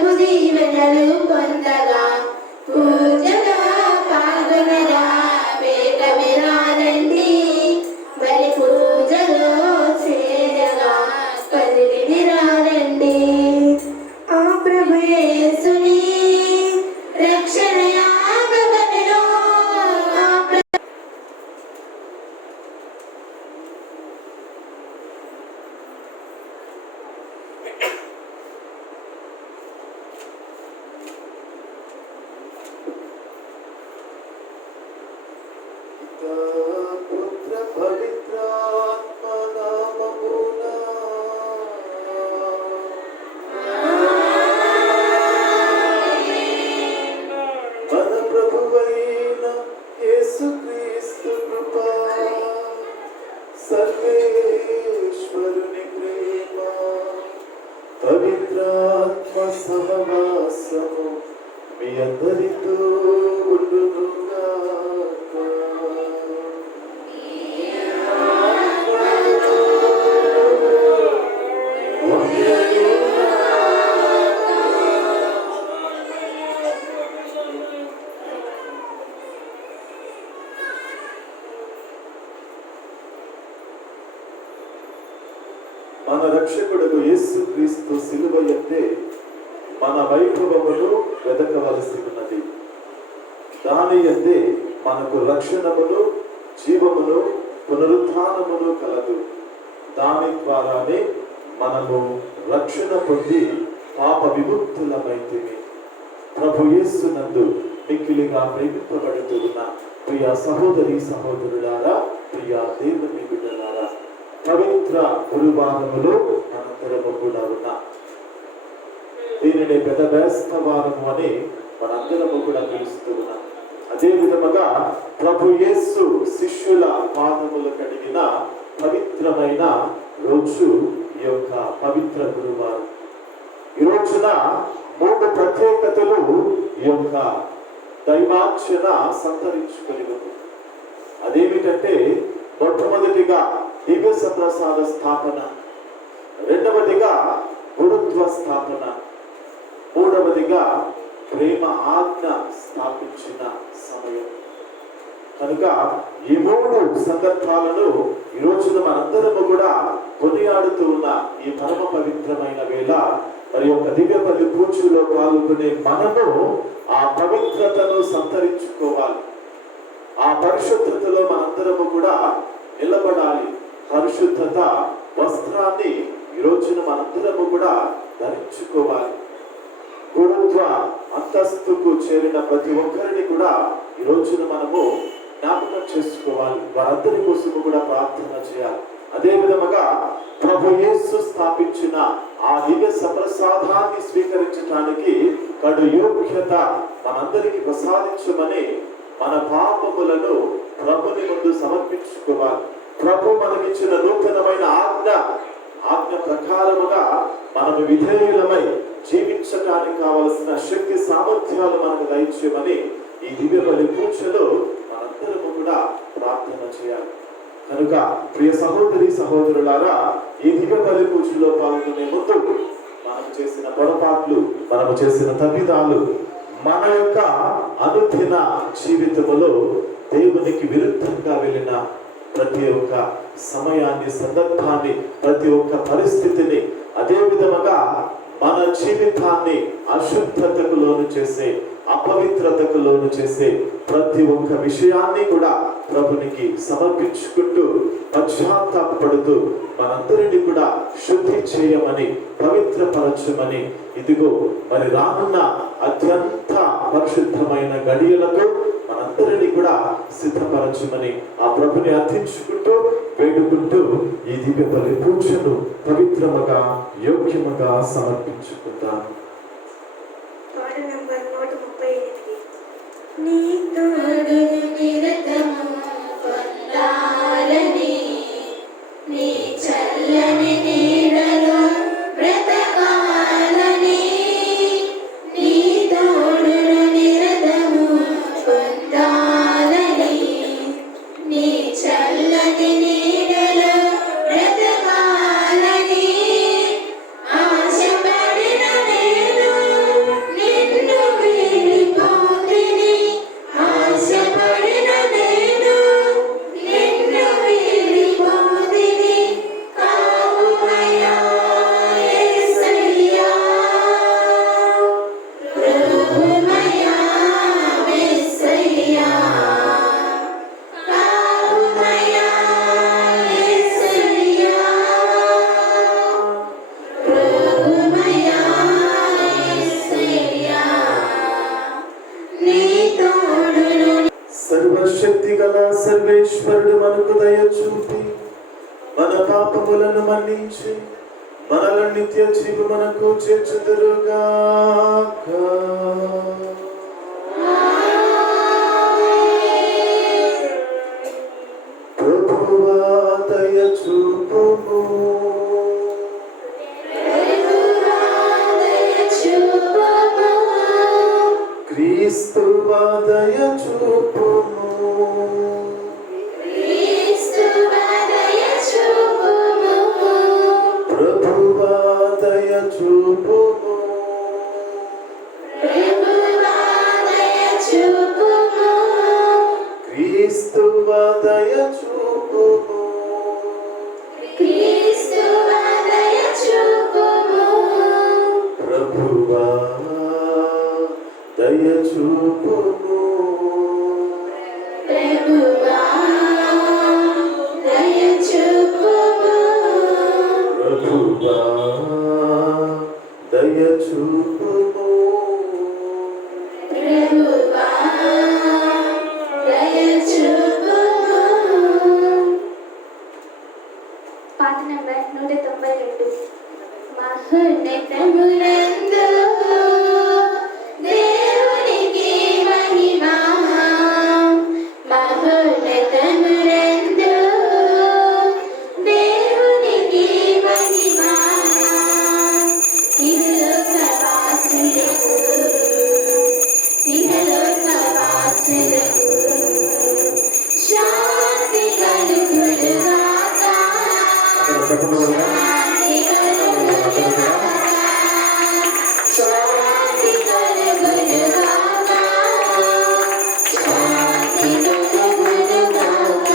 ప్రభు దీవెనలు పొందగా పూజలో పాల్గొనగా వేట విరారండి బలి పూజలో చేరగా కదిలి విరారండి ఆ ప్రభు యేసుని రక్షణ యాగబలిలో పుత్ర పవిత్రాత్మ నామమునా మన ప్రభువైన యేసుక్రీస్తు కృప సర్వేశ్వరుని ప్రేమ పవిత్రాత్మ సహవాసము మీ అందరితో ఉండునుగాక. మన రక్షకుడు యేసుక్రీస్తు సిలువ యందే మన వైభవమును వెదకవలసి ఉన్నది. దాని యందే మనకు రక్షణమును జీవమును పునరుత్థానమును కలదు. దాని ద్వారానే మనము రక్షణ పొంది పాప విముక్తులమైతిమి. ప్రభు యేసునందు మిక్కిలిగా ప్రేమింపబడుతున్న ప్రియ సహోదరి సహోదరులారా, ప్రియ దేవుని బిడ్డలారా, పవిత్ర గురువారములో మనందరము కూడా ఉన్నాం. దీనిని పెదవేస్తవారము అని మనందరము కూడా పిలుస్తూ ఉన్నాం. అదే విధముగా ప్రభు యేసు శిష్యుల పాదములు కడిగిన పవిత్రమైన రోజు ఈ యొక్క పవిత్ర గురువారం. ఈ రోజున 3 ప్రత్యేకతలు ఈ యొక్క దైవార్చన సంతరించుకొని ఉంది. అదేమిటంటే, మొట్టమొదటిగా దివ్య సప్రసాద స్థాపన, రెండవదిగా గురుత్వ స్థాపన, మూడవదిగా ప్రేమ ఆజ్ఞ స్థాపించిన సమయం. కనుక ఈ 3 సందర్భాలను ఈ రోజున మనందరము కూడా కొనియాడుతూ ఉన్న ఈ పరమ పవిత్రమైన వేళ మరి యొక్క దివ్య బలి పూజలో పాల్గొనే మనము ఆ పవిత్రతను సంతరించుకోవాలి. ఆ పరిశుద్ధతలో మనందరము కూడా నిలబడాలి. పరిశుద్ధత వస్త్రాన్ని ఈ రోజున మనందరము కూడా ధరించుకోవాలి. గురుత్వ అంతస్తుకు చేరిన ప్రతి ఒక్కరిని కూడా ఈ రోజున మనము జ్ఞాపకం చేసుకోవాలి. వారందరి కోసము కూడా ప్రార్థన చేయాలి. అదే విధముగా ప్రభు యేసు స్థాపించిన ఆ దివ్య సప్రసాదాన్ని స్వీకరించడానికి కడు యోగ్యత మనందరికీ ప్రసాదించమని మన పాపములను ప్రభుని ముందు సమర్పించుకోవాలి. ప్రభు మనకిచ్చిన నూతనమైన ఆజ్ఞ ప్రకారముగా మనము విధేయులమై జీవించడానికి కావలసిన శక్తి సామర్థ్యాలు మనకు దయచేయమని ఈ దివ్య బలి పూజలో మనందరము కూడా ప్రార్థన చేయాలి. కనుక ప్రియ సహోదరి సహోదరులారా, ఈ దివ్య బలి పూజలో పాల్గొనే ముందు మనం చేసిన పొరపాట్లు, మనము చేసిన తప్పిదాలు, మన యొక్క అనుదిన జీవితములో దేవునికి విరుద్ధంగా వెళ్ళిన ప్రతి ఒక్క సమయాన్ని, సందర్భాన్ని, ప్రతి ఒక్క పరిస్థితిని, అదే విధముగా మన జీవితాన్ని అశుద్ధతకు లోను చేసే, అపవిత్రతకు లోను చేసే ప్రతి ఒక్క విషయాన్ని కూడా ప్రభునికి సమర్పించుకుంటూ పశ్చాత్తాపడుతూ మనందరినీ కూడా శుద్ధి చేయమని, పవిత్రపరచమని, ఇదిగో మరి రానున్న అత్యంత పరిశుద్ధమైన గడియలతో మనందరినీ కూడా సిద్ధపరచమని ఆ ప్రభుని అర్థించుకుంటూ వేడుకుంటూ ఈ దివ్య బలి పూజను పవిత్రముగా యోగ్యముగా సమర్పించుకుంటాను. ఆశపడిన నేను పాపములను మన్నించి మనల నిత్య జీవమునకు చేర్చుదురుగాక. ప్రభువా దయ చూపుము. క్రీస్తువా దయ చూపుము. ప్రభువా దయ చూపుము. క్రీస్తువా దయ చూపుము. ప్రభువా దయ చూపుము. ప్రభువా దయ చూపుము. పాట నంబర్ 192. మహోన్నతమునందు దేవునికి మహిమ, మహోన్నతమునందు దేవునికి మహిమ. ఇహలోకవాసులకు శాంతి కలుగునుగాక. శాంతి కలుగునుగాక. శాంతి కలుగునుగాక.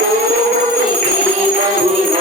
దేవునికి మహిమ.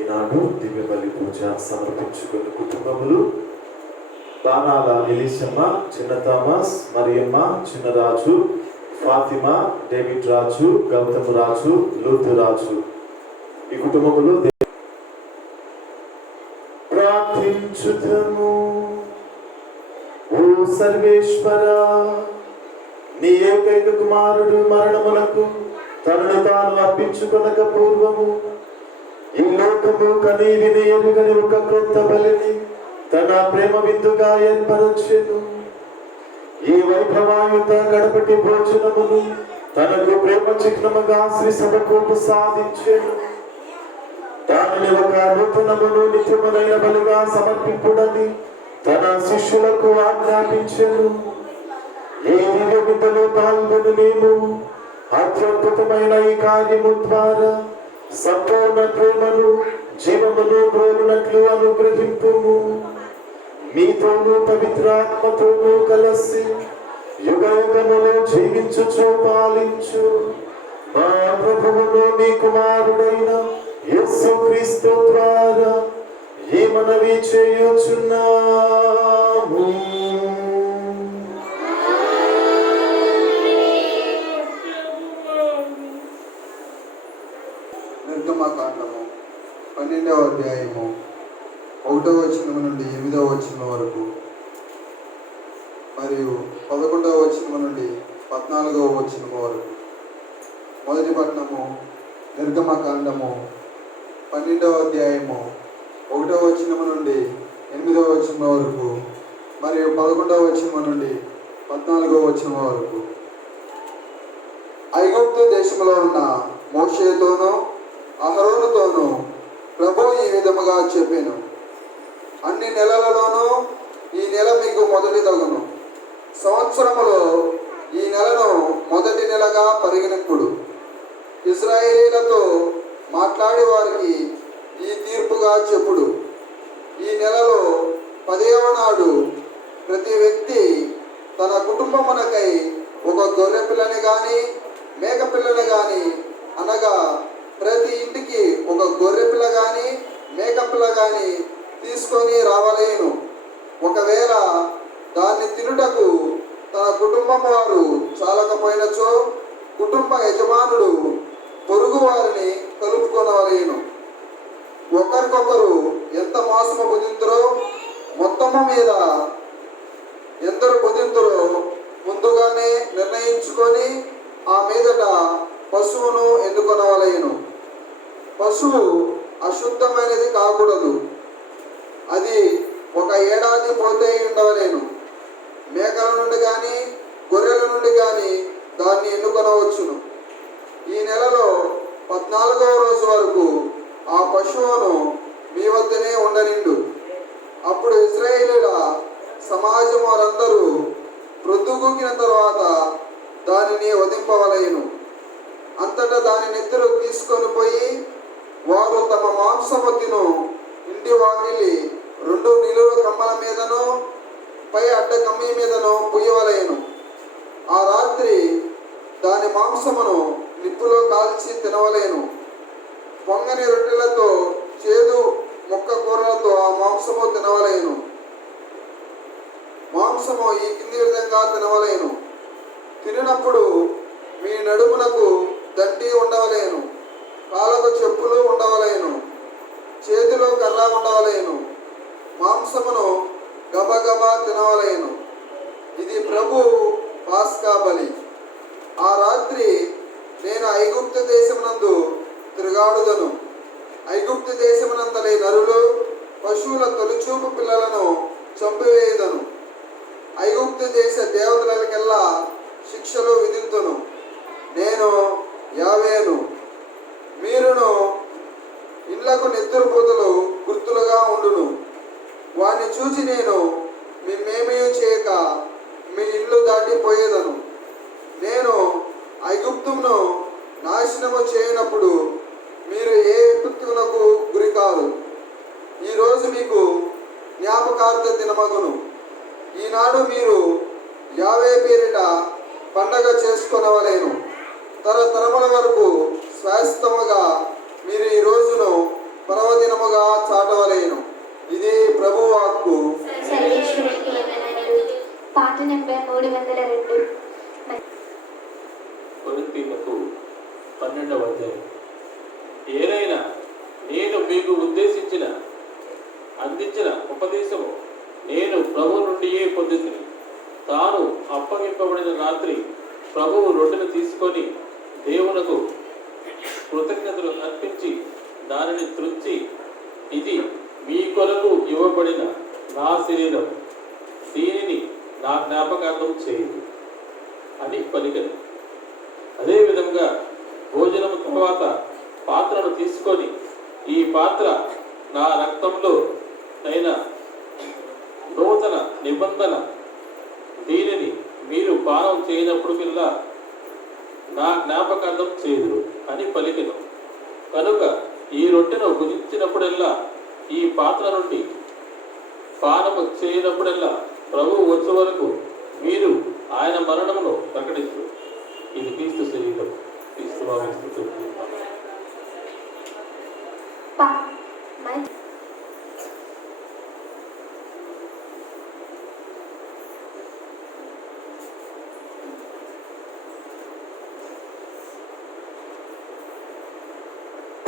ఈనాడు దివ్య బలి పూజ సమర్పించుకున్న కుటుంబములు బాణాల ఎలిసమ్మ, చిన్న థామస్, మరియమ్మ, చిన్నరాజు, ఫాతిమా, డేవిడ్ రాజు, గౌతమ్ రాజు, లూతు రాజు. ఈ కుటుంబములు ప్రార్థించుదము. ఓ సర్వేశ్వర, నీ ఏకైక కుమారుడు మరణమునకు తనను తాను అర్పించుకొనక పూర్వము ఈ లోకము కనీవిని ఎరుగని ఒక క్రొత్త బలిని తన ప్రేమ విందుగా ఏర్పరచెను. ఈ వైభవాయుత గడపటి భోజనమును తనకు ప్రేమ చిహ్నముగా శ్రీ సభకు సాధించెను. దానిని ఒక నూతనమును నిత్యమునైన బలిగా సమర్పింపుడని తన శిష్యులకు ఆజ్ఞాపించెను. ఈ దివ్య విందులో పాల్గొని మేము అత్యద్భుతమైన ఈ కార్యము ద్వారా సంపూర్ణ ప్రేమను జీవమును ప్రేరునట్లు అనుగ్రహింపుము. మీతోను పవిత్రాత్మతోను కలసి యుగయుగములు జీవించుచు పాలించు మా ప్రభువును మీ కుమారుడైన యేసు క్రీస్తు ద్వారా ఈ మనవి చేయుచున్నాము. నిర్గమకాండము 12వ అధ్యాయము 1వ వచనం నుండి 8వ వచనం వరకు మరియు 11వ వచనం నుండి 14వ వచనం వరకు. మొదటి పట్టణము నిర్గమకాండము 12వ అధ్యాయము 1వ వచనం నుండి 8వ వచనం వరకు మరియు 11వ వచనం నుండి 14వ వచనం వరకు. ఐగుప్తు దేశంలో ఉన్న మోషేతోనూ అహరోనుతోనూ ప్రభు ఈ విధముగా చెప్పాను, అన్ని నెలలలోనూ ఈ నెల మీకు మొదటి తగును. సంవత్సరములో ఈ నెలను మొదటి నెలగా పరిగణింపుడు. ఇశ్రాయేలీలతో మాట్లాడే వారికి ఈ తీర్పుగా చెప్పుడు. ఈ నెలలో 10వ నాడు ప్రతి వ్యక్తి తన కుటుంబమునకై ఒక గొర్రె పిల్లని కానీ మేక పిల్లని కానీ, అనగా ప్రతి ఇంటికి ఒక గొర్రె పిల్ల కానీ మేక పిల్ల కానీ తీసుకొని రావలేను. ఒకవేళ దాన్ని తినుటకు తన కుటుంబం వారు చాలకపోయినచో కుటుంబ యజమానుడు పొరుగు వారిని కలుపుకొనవలేను. ఒకరికొకరు ఎంత మాసము బుధింతురో మొత్తము మీద ఎందరు బుధింతురో ముందుగానే నిర్ణయించుకొని ఆ మీదట పశువును ఎన్నుకొనవలేను. పశువు అశుద్ధమైనది కాకూడదు, అది 1 ఏడాది పోతే ఉండవలేను. మేకల నుండి కానీ గొర్రెల నుండి కానీ దాన్ని ఎన్నుకొనవచ్చును. ఈ నెలలో 14వ రోజు వరకు ఆ పశువును మీ వద్దనే ఉండనిండు. అప్పుడు ఇశ్రాయేలీయుల సమాజం వారందరూ ప్రొద్దుగూకిన తరువాత దానిని వధింపవలెను. అంతటా దాని నెత్తురు తీసుకొని పోయి వారు తమ మాంసము తిను ఇంటి వాకిలి 2 నిలువ కమ్మల మీదను పై అడ్డ కమ్మి మీదను పుయ్యవలెను. ఆ రాత్రి దాని మాంసమును నిప్పులో కాల్చి తినవలేను. పొంగని రొట్టెలతో చేదు మొక్క కూరలతో ఆ మాంసము తినవలేను. మాంసము ఈ కింది విధంగా తినవలేను. తినినప్పుడు మీ నడుమునకు దండి ఉండవలేను, కాళ్ళకు చెప్పులు ఉండవలేను, చేతిలో కర్ర ఉండవలేను. మాంసమును గబగబా తినవలేను. ఇది ప్రభు పాస్కా బలి. ఆ రాత్రి నేను ఐగుప్తు దేశమునందు తిరుగాడుదను. ఐగుప్తు దేశమునందలి నరులు పశువుల తొలిచూపు పిల్లలను చంపివేయుదను. ఐగుప్తు దేశ దేవతలకెల్లా శిక్షలు విధింతును. నేను యావేను. మీరును ఇండ్లకు నెత్తురుపోతలు గుర్తులుగా ఉండును. వాణ్ణి చూచి నేను మేమేమీ చేయక మీ ఇల్లు దాటిపోయేదను. నేను ఐగుప్తును నాశనము చేయనప్పుడు మీరు ఏ విపత్తునకు గురికారు. ఈరోజు మీకు జ్ఞాపకార్థ దినమగును. ఈనాడు మీరు యావే పేరిట పండగ చేసుకొనవలేను. తరతరముల వరకు శాశ్వతముగా మీరు ఈ రోజును పర్వదినముగా చాటవలేను. ఇది ప్రభు వాక్కు. సర్వేశ్వరునికి వందనాలు. పాట నెంబర్ 302. కొరింథీయులకు 12వ అధ్యాయం. ఏదైనా నేను మీకు అందించిన ఉపదేశము నేను ప్రభు నుండియే పొందుతుంది. తాను అప్పగింపబడిన రాత్రి ప్రభువు రొట్టెను తీసుకొని దేవునకు కృతజ్ఞతలు అర్పించి దానిని త్రుంచి, ఇది మీ కొరకు ఇవ్వబడిన నా శరీరం, దీనిని నా జ్ఞాపకార్థం చేయదు అని పలికెను. అదేవిధంగా భోజనం తర్వాత పాత్రను తీసుకొని, ఈ పాత్ర నా రక్తంలో అయిన నూతన నిబంధన, దీనిని మీరు పానం చేయనప్పుడు పిల్ల నా జ్ఞాపకార్థం చేదురు అని పలికెను. కనుక ఈ రొట్టెను భుజించినప్పుడల్లా, ఈ పాత్ర నుండి పానము చేయనప్పుడల్లా ప్రభువు వచ్చే వరకు మీరు ఆయన మరణమును ప్రకటించు. ఇది క్రీస్తు శరీరం. క్రీస్తు భావిస్తూ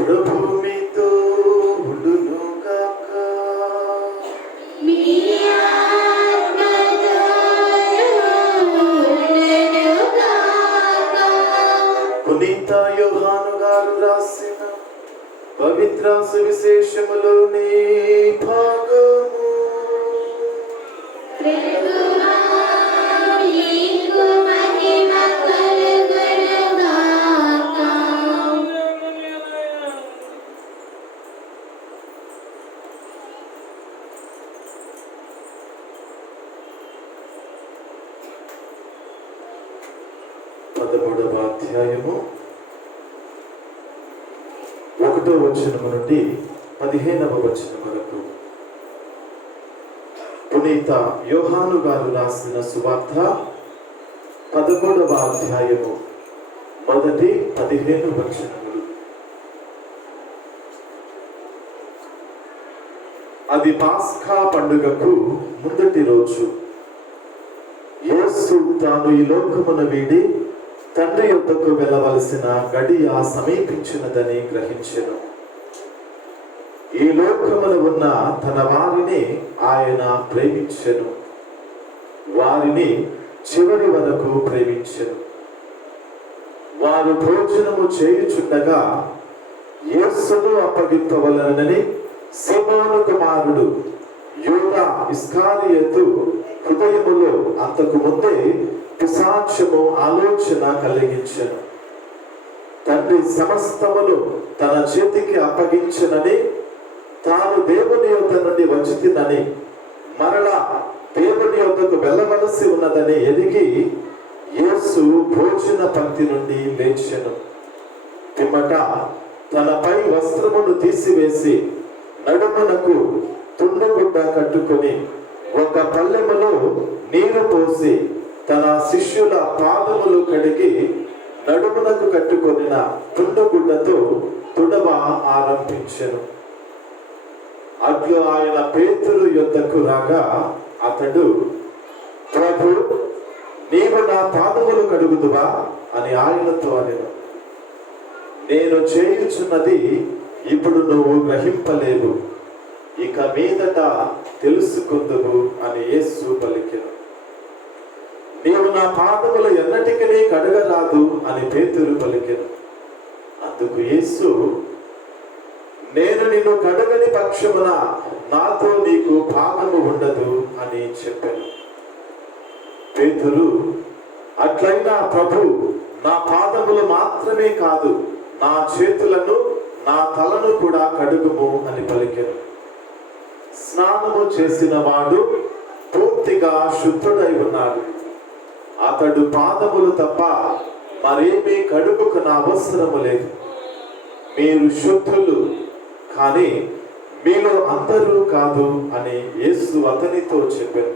ప్రభు మీతో ఉండును గాక. మీ ఆత్మతోను ఉండునుగాక. పునీత యోహాను గారు రాసిన పవిత్ర సువిశేషములోని భాగము. ప్రభువా, నీకు మహిమ కలుగునుగాక. పదమూడవ అధ్యాయము 1వ వచనము నుండి 15వ వచనం వరకు. పునీత యోహాను గారు రాసిన సువార్త 13వ అధ్యాయము 1-15 వచనములు. అది పాస్కా పండుగకు ముందటి రోజు. యేసు తాను ఈ లోకమును వీడి తండ్రి యొద్దకు వెళ్ళవలసిన గడియ సమీపించినదని గ్రహించెను. ఈ లోకమున ఉన్న తన వారిని ఆయన ప్రేమించెను, వారిని చివరి వరకు ప్రేమించెను. వారు భోజనము చేయుచుండగా యేసును అప్పగింపవలనని సీమోను కుమారుడు యూదా ఇస్కారియోతు హృదయములో అంతకు ముందే పిశాచము ఆలోచన కలిగించెను. తండ్రి సమస్తమును తన చేతికి అప్పగించనని, తాను దేవుని యొద్ద నుండి వచ్చితినని, మరలా దేవుని యొద్దకు వెళ్ళవలసి ఉన్నదని ఎరిగి యేసు భోజన పంక్తి నుండి లేచెను. పిమ్మట తన పై వస్త్రమును తీసివేసి నడుమునకు తుండుగుడ్డ కట్టుకొని ఒక పల్లెములో నీరు పోసి తన శిష్యుల పాదములు కడిగి నడుమునకు కట్టుకొనిన తుండుగుడ్డతో తుడవ ఆరంభించెను. అట్లు ఆయన పేతురు యొద్దకు రాగా అతడు, ప్రభు, నీవు నా పాదములు కడుగుదువా అని ఆయనతో అనెను. నేను చేయుచున్నది ఇప్పుడు నువ్వు గ్రహింపలేవు, ఇక మీదట తెలుసుకుందువు అని యేసు పలికెను. నీవు నా పాదములు ఎన్నటికీ కడగరాదు అని పేతురు పలికెను. అందుకు యేసు, నేను నిన్ను కడగని పక్షమున నాతో నీకు భాగము ఉండదు అని చెప్పాను. పేతురు, అట్లయినా ప్రభు, నా పాదములు మాత్రమే కాదు, నా చేతులను నా తలను కూడా కడుగుము అని పలికెను. స్నానము చేసిన వాడు పూర్తిగా శుద్ధుడై ఉన్నాడు. అతడు పాదములు తప్ప మరేమీ కడుగుకున్న అవసరము లేదు. మీరు శుద్ధులు, కానీ మీలో అందరూ కాదు అని యేసు అతనితో చెప్పారు.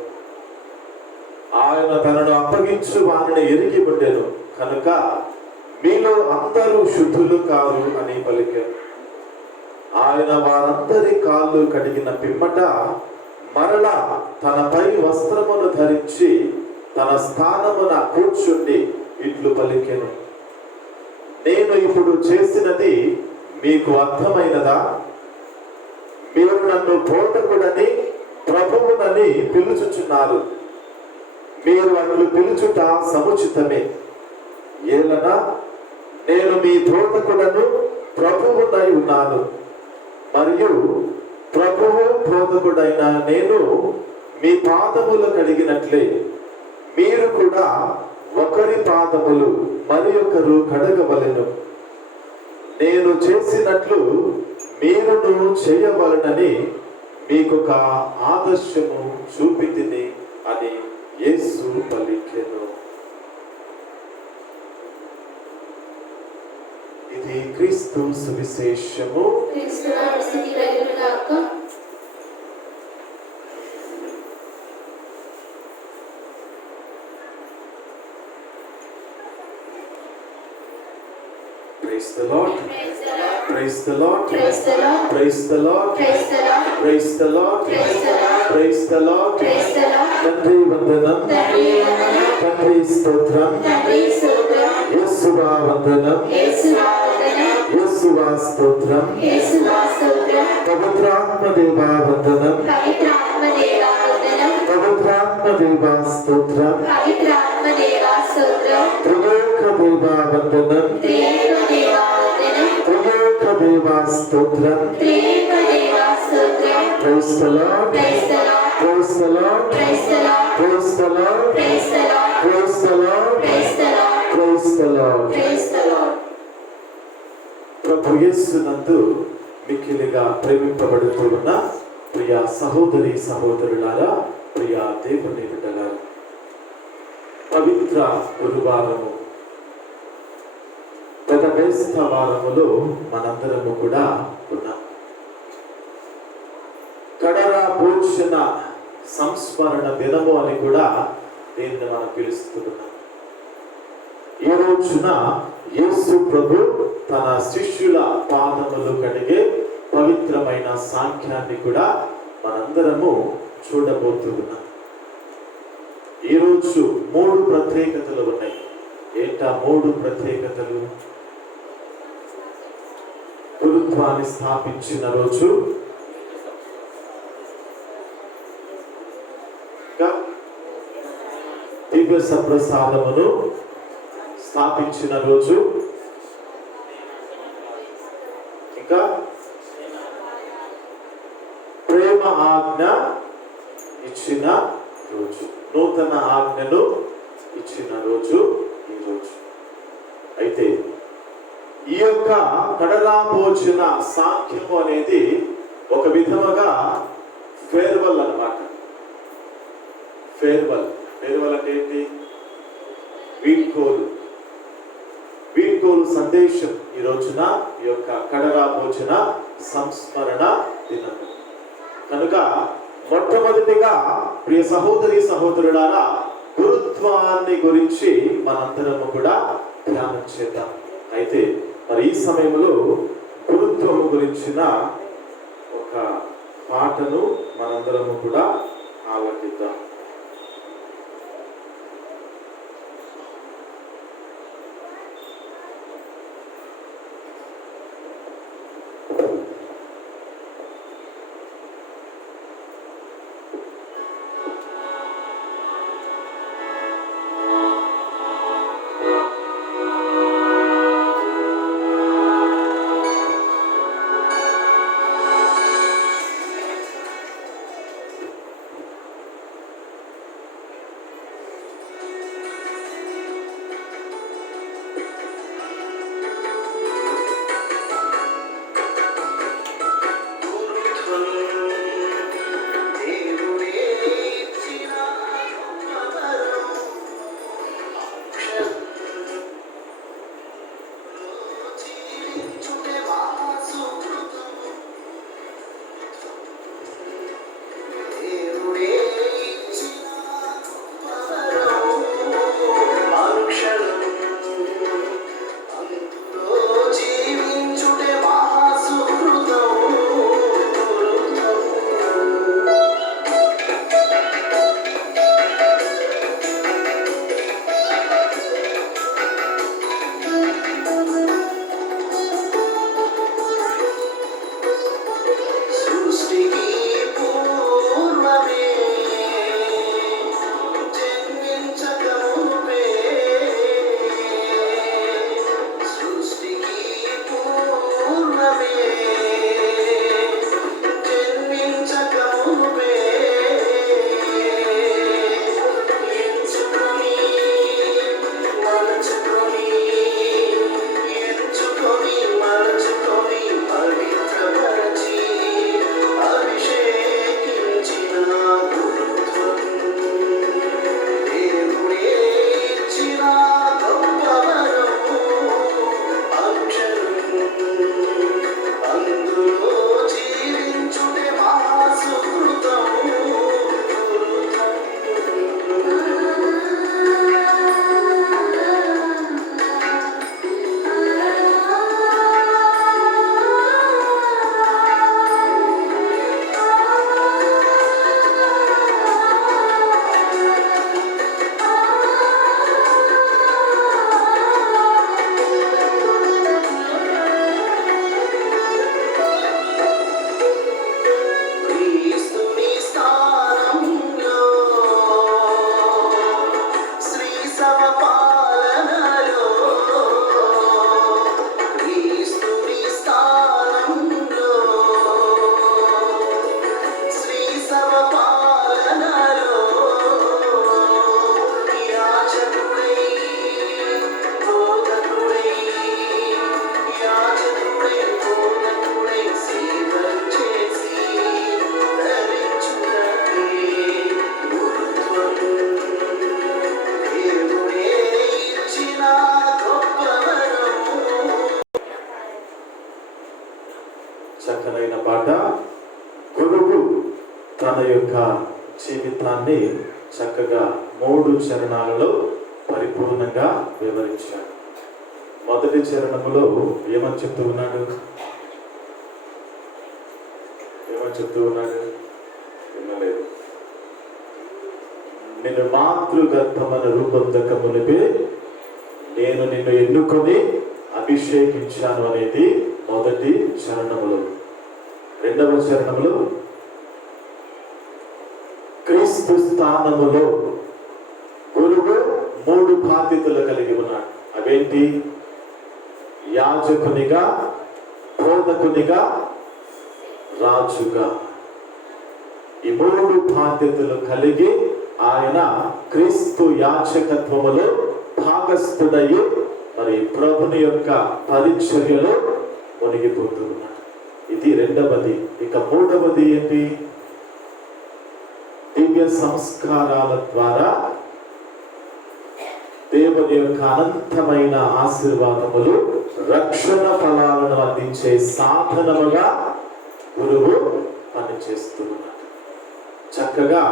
ఆయన తనను అప్పగించు వారిని ఎరిగి ఉండెను కనుక మీలో అందరూ శుద్ధులు కాదు అని పలికారు. ఆయన వారందరి కాళ్ళు కడిగిన పిమ్మట మరలా తనపై వస్త్రమును ధరించి తన స్థానమున కూర్చుండి ఇట్లు పలికెను, నేను ఇప్పుడు చేసినది మీకు అర్థమైనదా? మీరు నన్ను బోధకుడని ప్రభువునని పిలుచుచున్నారు. మీరు అట్లు పిలుచుట సముచితమే. ఏలనా నేను మీ బోధకుడను ప్రభువునై ఉన్నాను, మరియు ప్రభువు బోధకుడైన నేను మీ పాదములు కడిగినట్లే మీరు కూడా ఒకరి పాదములు మరి ఒకరు కడగవలెను. నేను చేసినట్లు మీరును చేయవలనని మీకొక ఆదర్శము చూపితిని అని యేసు పలికెను. ఇది క్రీస్తు సువిశేషము. క్రీస్తునాథుని స్తుతి కలుగును గాక. Praise the Lord. Praise the Lord. Praise the Lord. Praise the Lord. Praise the Lord. Praise the Lord. Praise the Lord. Praise the Lord. Praise the Lord. తండ్రి వందనం, తండ్రి వందనం. తండ్రి స్తోత్రం, తండ్రి స్తోత్రం. యేసువా వందనం, యేసువా వందనం. యేసువా స్తోత్రం, యేసువా స్తోత్రం. పవిత్రాత్మ దేవా వందనం, పవిత్రాత్మ దేవా వందనం. పవిత్రాత్మ దేవా స్తోత్రం, పవిత్రాత్మ దేవా స్తోత్రం. త్రిలోక దేవా వందనం, త్రియేక దేవా వందనం. త్రిలోక దేవా స్తోత్రం. త్రియేక దేవా స్తోత్రం. Praise the Lord. Praise the Lord. Praise the Lord. Praise the Lord. Praise the Lord. Praise the Lord. Praise the Lord. Praise the Lord. Praise the Lord. Praise the Lord. ప్రభు యేసునందు మిక్కిలిగా ప్రేమింపబడుతూ ఉన్న ప్రియ సహోదరి సహోదరులారా, ప్రియ దేవుని బిడ్డలారా, పవిత్ర గురువారము, గత క్రైస్త వారములో మనందరము కూడా ఉన్నాం. కడరా భోజన సంస్మరణ దినము అని కూడా దీన్ని మనం పిలుస్తున్నాం. ఈ రోజున యేసు ప్రభు తన శిష్యుల పాదములు కడిగే పవిత్రమైన సాంఖ్యాన్ని కూడా మనందరము చూడబోతున్నాం. ఈరోజు 3 ప్రత్యేకతలు ఉన్నాయి. ఏంటా 3 ప్రత్యేకతలు? గురుత్వాన్ని స్థాపించిన రోజు, దివ్య సప్రసాదమును స్థాపించిన రోజు, ఇంకా ప్రేమ ఆజ్ఞ ఇచ్చిన రోజు, నూతన ఆజ్ఞను ఇచ్చిన రోజు ఈ రోజు. అయితే ఈ యొక్క కడరా భోజన సాంఖ్యము అనేది ఒక విధముగా ఫేర్వెల్ అన్నమాట. ఫేర్వెల్ అంటే ఏంటి? వీడ్కోలు సందేశం. ఈ రోజున ఈ యొక్క కడరా భోజన సంస్మరణ దినం కనుక మొట్టమొదటిగా ప్రియ సహోదరి సహోదరులారా, గురుత్వాన్ని గురించి మనందరము కూడా ధ్యానం చేద్దాం. అయితే మరి ఈ సమయంలో గురుత్వము గురించిన ఒక పాటను మనందరము కూడా ఆలకిద్దాం. యొక్క జీవితాన్ని చక్కగా 3 చరణాలలో పరిపూర్ణంగా వివరించాడు. మొదటి చరణంలో ఏమని చెప్తూ ఉన్నాడు? వినలేదు. నిన్ను మాతృగర్భమన రూపొందక మునిపే నేను నిన్ను ఎన్నుకొని అభిషేకించాను అనేది మొదటి చరణములో. రెండవ చరణంలో క్రీస్తు స్థానములో గురువు 3 బాధ్యతలు కలిగి ఉన్నాడు. అవేంటి? యాజకునిగా, బోధకునిగా, రాజుగా. ఈ 3 బాధ్యతలు కలిగి ఆయన క్రీస్తు యాజకత్వములో భాగస్థుడయ్యి మరి ప్రభుని యొక్క పరిచర్యలో మునిగిపోతున్నాడు. ఇది రెండవది. ఇక మూడవది ఏంటి? దివ్య సంస్కారాల ద్వారా దేవుని యొక్క అనంతమైన ఆశీర్వాదములు, రక్షణ ఫలాలను అందించే సాధనముగా గురువు పనిచేస్తున్నాడు. చక్కగా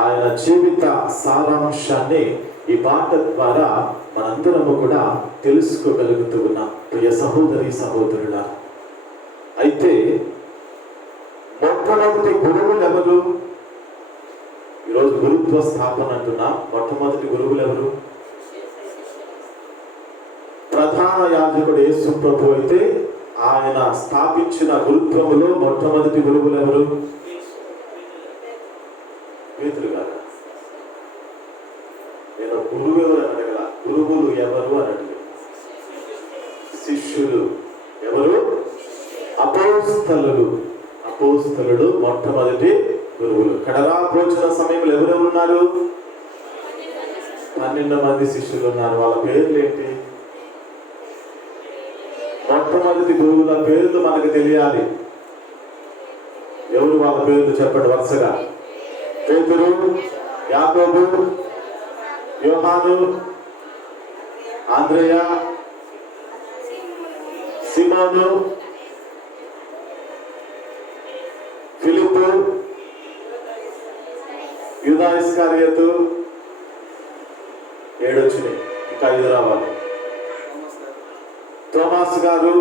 ఆయన జీవిత సారాంశాన్ని ఈ పాట ద్వారా మనందరము కూడా తెలుసుకోగలుగుతూ ఉన్నాం. ప్రియ సహోదరి సహోదరుల, అయితే మొట్టమొదటి గురువులు ఎవరు? ఈరోజు గురుత్వ స్థాపన అంటున్నాం. మొట్టమొదటి గురువులు ఎవరు? ప్రధాన యాజకుడు యేసు ప్రభు అయితే ఆయన స్థాపించిన గురుత్వములో మొట్టమొదటి గురువులు ఎవరు? పేతురు గారు. నేను గురువు ఎవరు అని అడగల, గురువులు ఎవరు అని అడిగాను. శిష్యులు ఎవరు? అపోస్తలుడు. అపోస్తలుడు మొట్టమొదటి గురువులు. కడరా భోజన సమయంలో ఎవరెవరు ఉన్నారు? 12 మంది శిష్యులు ఉన్నారు. వాళ్ళ పేర్లు ఏంటి? మొట్టమొదటి గురువుల పేర్లు మనకు తెలియాలి. ఎవరు వాళ్ళ పేర్లు చెప్పండి వరుసగా. పేతురు, యాకోబు, యోహాను, ఆంద్రేయ, సిమోను, ఫిలిప్పు, యూదా ఇస్కరియోతు. 7 వచ్చినాయి, ఇంకా 5 రావాలి. తోమాస్ గారు,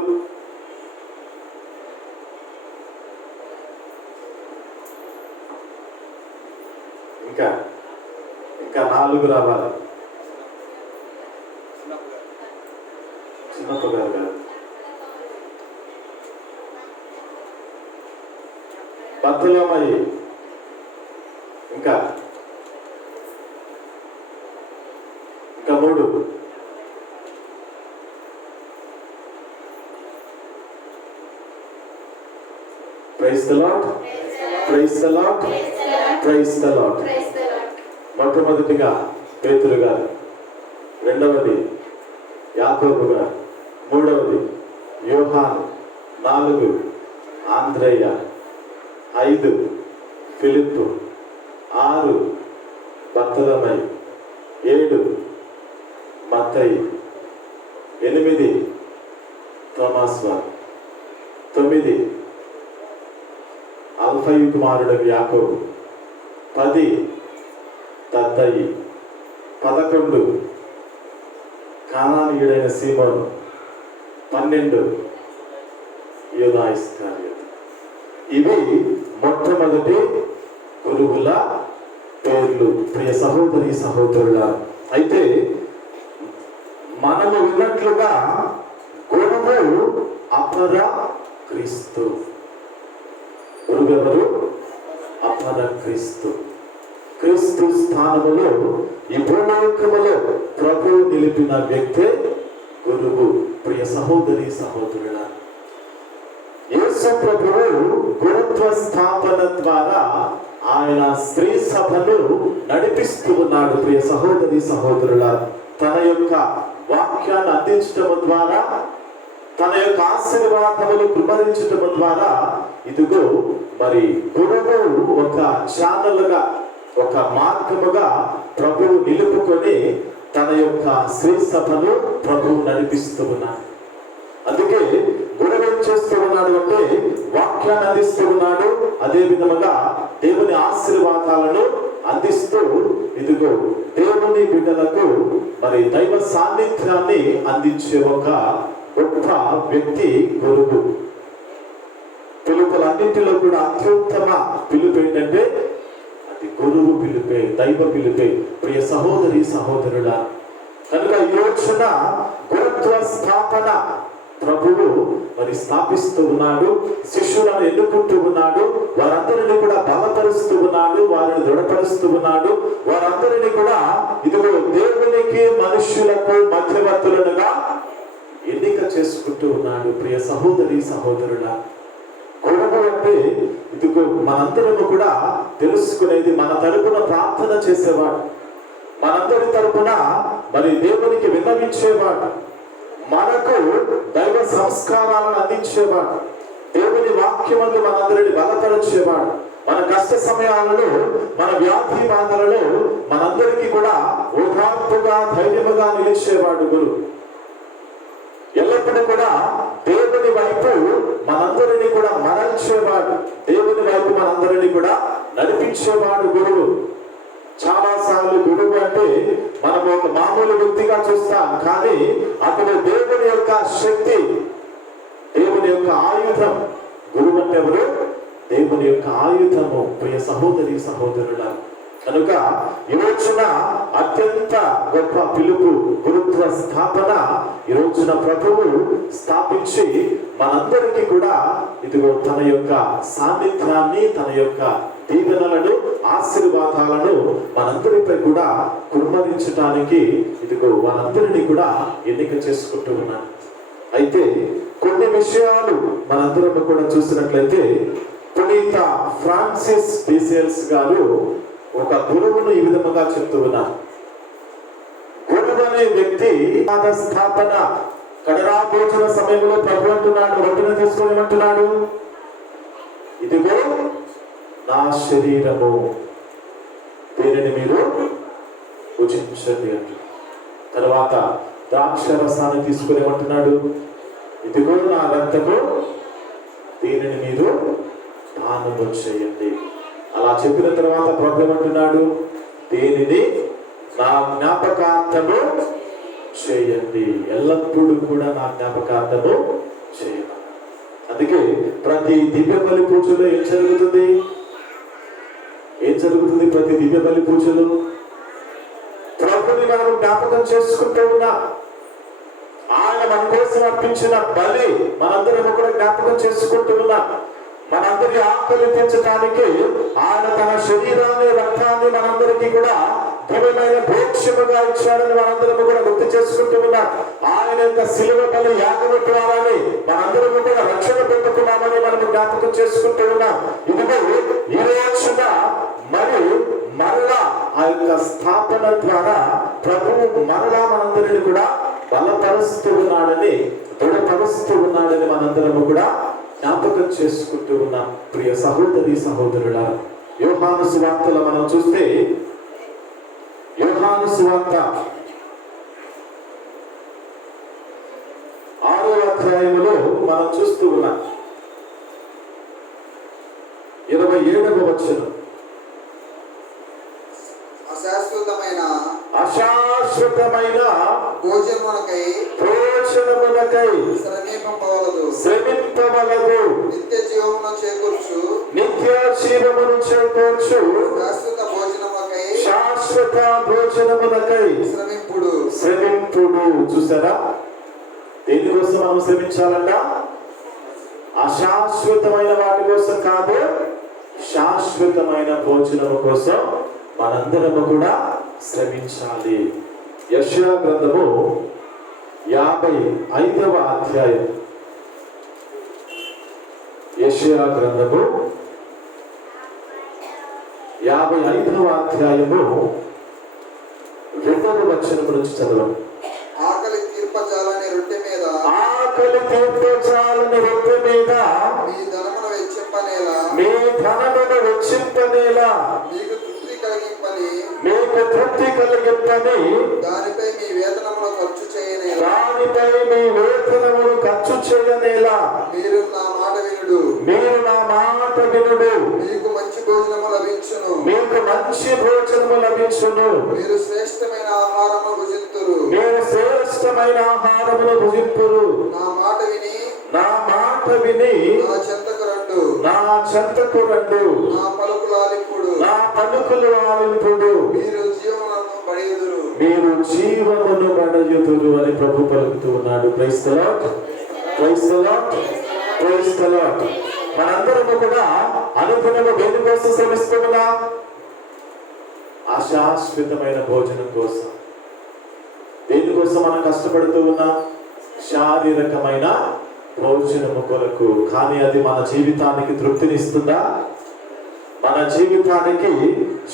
ఇంకా 4 రావాలి. చిన్నప్ప గారు కాదు, బర్తలోమయి. ఇంకా 3. Praise the lord, praise the lord, praise the Lord. మొట్టమొదటిగా పేతురు గారు, రెండవది యాకోబు గారు, మూడవది యోహాను, 4 ఆంద్రేయ, 5 ఫిలిప్పు, 6 బర్తలోమయి, 7 మత్తయి, 8 తోమాస్ వారు, 9 అల్ఫయి కుమారుడు యాకోబు, 10 తద్దయి, 11 కానానీయుడైన సీమోను, 12 యూదా ఇస్కరియోతు. ఇవి మొట్టమొదటి గురువుల పేర్లు. ప్రియ సహోదరి సహోదరుల, అయితే మనము విన్నట్లుగా గురువు అపర క్రీస్తు. గురువు ఎవరు? అపర క్రీస్తు. క్రీస్తు స్థానములో ఈ భూలోకములో ప్రభువు నిలిపిన వ్యక్తే గురువు. ప్రియ సహోదరి సహోదరుల, యేసు ప్రభువు గురుత్వ స్థాపన ద్వారా ఆయన స్త్రీ సభను నడిపిస్తూ ఉన్నాడు. ప్రియ సహోదరి సహోదరుల, తన యొక్క వాక్యాన్ని అందించడం ద్వారా, తన యొక్క ఆశీర్వాదములు కుమరించడం ద్వారా ఇదిగో మరి గురువు ఒక ఛానల్గా, ఒక మార్గముగా ప్రభువు నిలుపుకొని తన యొక్క శ్రీ సభను ప్రభువు నడిపిస్తూ ఉన్నాడు. అందుకే గురువు ఏం చేస్తూ ఉన్నాడు అంటే వాక్య వాక్యాన్ని అందిస్తూ ఉన్నాడు. అదే విధముగా దేవుని ఆశీర్వాదాలను అందిస్తూ ఇదిగో దేవుని బిడ్డలకు మరి దైవ సాన్నిధ్యాన్ని అందించే ఒక గొప్ప వ్యక్తి గురువు. పిలుపులన్నింటిలో కూడా అత్యుత్తమ పిలుపు ఏంటంటే అది గురువు పిలుపే, దైవ పిలుపే. ప్రియ సహోదరి సహోదరుల, కనుక ఈ రోజున గురుత్వ స్థాపన ప్రభువు మరి స్థాపిస్తూ ఉన్నాడు. శిష్యులను ఎన్నుకుంటూ ఉన్నాడు. వారందరినీ కూడా బలపరుస్తూ ఉన్నాడు, వారిని దృఢపరుస్తూ ఉన్నాడు. వారందరినీ కూడా ఇదిగో దేవునికి మనుష్యులకు మధ్యవర్తులుగా ఎన్నిక చేసుకుంటూ ఉన్నాడు. ప్రియ సహోదరి సహోదరుల, గురువు అంటే ఇదిగో మనందరము కూడా తెలుసుకునేది, మన తరపున ప్రార్థన చేసేవాడు, మనందరి తరపున మరి దేవునికి విన్నవించేవాడు, మనకు దైవ సంస్కారాలను అందించేవాడు, దేవుని వాక్యమందు మనందరిని బలపరిచేవాడు, మన కష్ట సమయాలలో, మన వ్యాధి బాధలలో మనందరికీ కూడా ఓదార్పుగా ధైర్యముగా నిలిచేవాడు గురువు. ఎల్లప్పుడూ కూడా దేవుని వైపు మనందరినీ కూడా మరల్చేవాడు, దేవుని వైపు మనందరినీ కూడా నడిపించేవాడు గురువు. చాలా సార్లు గురువు అంటే మనం ఒక మామూలు వ్యక్తిగా చూస్తాం, కానీ అతను దేవుని యొక్క శక్తి, దేవుని యొక్క ఆయుధం. గురువు అంటే ఎవరు? దేవుని యొక్క ఆయుధము. ప్రియ సహోదరి సహోదరుల, కనుక ఈ రోజున అత్యంత గొప్ప పిలుపు గురుత్వ స్థాపన ఈ రోజున ప్రభువు స్థాపించి మనందరికీ కూడా ఇదిగో తన యొక్క సాన్నిధ్యాన్ని, తన యొక్క దీవెనలను, ఆశీర్వాదాలను మనందరిపై కూడా కుమ్మరించడానికి ఇదిగో మనందరినీ కూడా ఎన్నిక చేసుకుంటూ ఉన్నాను. అయితే కొన్ని విషయాలు మనందరం కూడా చూసినట్లయితే పునీత ఫ్రాన్సిస్ డీసేల్స్ గారు ఒక గురువును ఈ విధముగా చెప్తూ ఉన్నారు. గురువు అనే వ్యక్తి పాద స్థాపన కడరా భోజన సమయంలో ప్రభు అంటున్నాడు, రొట్టెను తీసుకొని ఏమంటున్నాడు? ఇదిగో నా శరీరము, దీనిని మీరు భుజించండి అంటున్నాడు. తర్వాత ద్రాక్ష రసాన్ని తీసుకొని ఏమంటున్నాడు? ఇదిగో నా రక్తము, దీనిని మీరు పానము చేయండి. అలా చెప్పిన తర్వాత ప్రభు ఏమంటున్నాడు? దీనిని నా జ్ఞాపకార్థము చేయండి, ఎల్లప్పుడూ కూడా నా జ్ఞాపకార్థము చేయండి. అందుకే ప్రతి దివ్య బలి పూజలో ఏం జరుగుతుంది? ప్రతి దివ్య బలి పూజలు ప్రభుని మనం జ్ఞాపకం చేసుకుంటూ ఉన్నాం. ఆయన మన కోసం అర్పించిన బలి మనందరం కూడా జ్ఞాపకం చేసుకుంటూ ఉన్నాం. మనందరి ఆకలి తీర్చడానికి ఆయన తన శరీరాన్ని, రక్తాన్ని మనందరికీ కూడా దివ్యమైన భోక్ష్యముగా ఇచ్చాడని మనందరము కూడా గుర్తు చేసుకుంటూ ఉన్నాం. ఆయన యొక్క శిలువ బలి యాగము ద్వారానే మనందరము కూడా రక్షణ పొందుకున్నామని మనం జ్ఞాపకం చేసుకుంటూ ఉన్నాం. ఇదిగో ఈ రోజున మరి మరలా ఆ యొక్క స్థాపన ద్వారా ప్రభువు మరలా మనందరిని కూడా బలపరుస్తూ ఉన్నాడని, దృఢపరుస్తూ ఉన్నాడని మనందరము కూడా జ్ఞాపకం చేసుకుంటూ ఉన్నాం. ప్రియ సహోదరి సహోదరుల, యోహాను సువార్తలో మనం చూస్తే, యోహాను సువార్త 6వ అధ్యాయంలో మనం చూస్తూ ఉన్నాం. 27వ వచనం, అశాశ్వతమైన భోజనమునకై శ్రమింపవలదు, నిత్య జీవమును చేకూర్చు శాశ్వత భోజనమునకై శ్రమింపుడు. చూసారా, దేనికోసం మనం శ్రమించాలంట? అశాశ్వతమైన వాటి కోసం కాదు, శాశ్వతమైన భోజనము కోసం మనందరము కూడా శ్రమించాలి. యెషయా గ్రంథము 55వ అధ్యాయం, యెషయా గ్రంథము 55వ అధ్యాయము 2వ వచనం నుంచి చదవం. ఆకలి తీర్పజాలని రొట్టె మీద మీ ధనమును వెచ్చింపనేలా మీకు తృప్తి కలిగింపని దానిపై మీ వేతనమును ఖర్చు చేయనేలా మీరు నా మాట మంచి భోజనము లభించును. మీరు శ్రేష్టమైన ఆహారము భుజింతురు. మీరు శ్రేష్టమైన ఆహారమును భుజింపురు. నా మాట విని నా మాట విని నా చెంతకు రండు. నా చెంతకు రండు. నా పలుకులు ఆలింపుడు. నా పలుకులు ఆలింపుడు. మీరు జీవనము పడేయుదురు. మీరు జీవమును పడయుదురు అని ప్రభు పలుకుతూ ఉన్నాడు. Praise the lord, praise the lord, praise the Lord. మనందరము కూడా అనుదినము దేని కోసం శ్రమిస్తున్నాం? అశాశ్వతమైన భోజనం కోసం. దేనికోసం మనం కష్టపడుతూ ఉన్నాం? శారీరకమైన భోజనము కొరకు. కానీ అది మన జీవితానికి తృప్తినిస్తుందా? మన జీవితానికి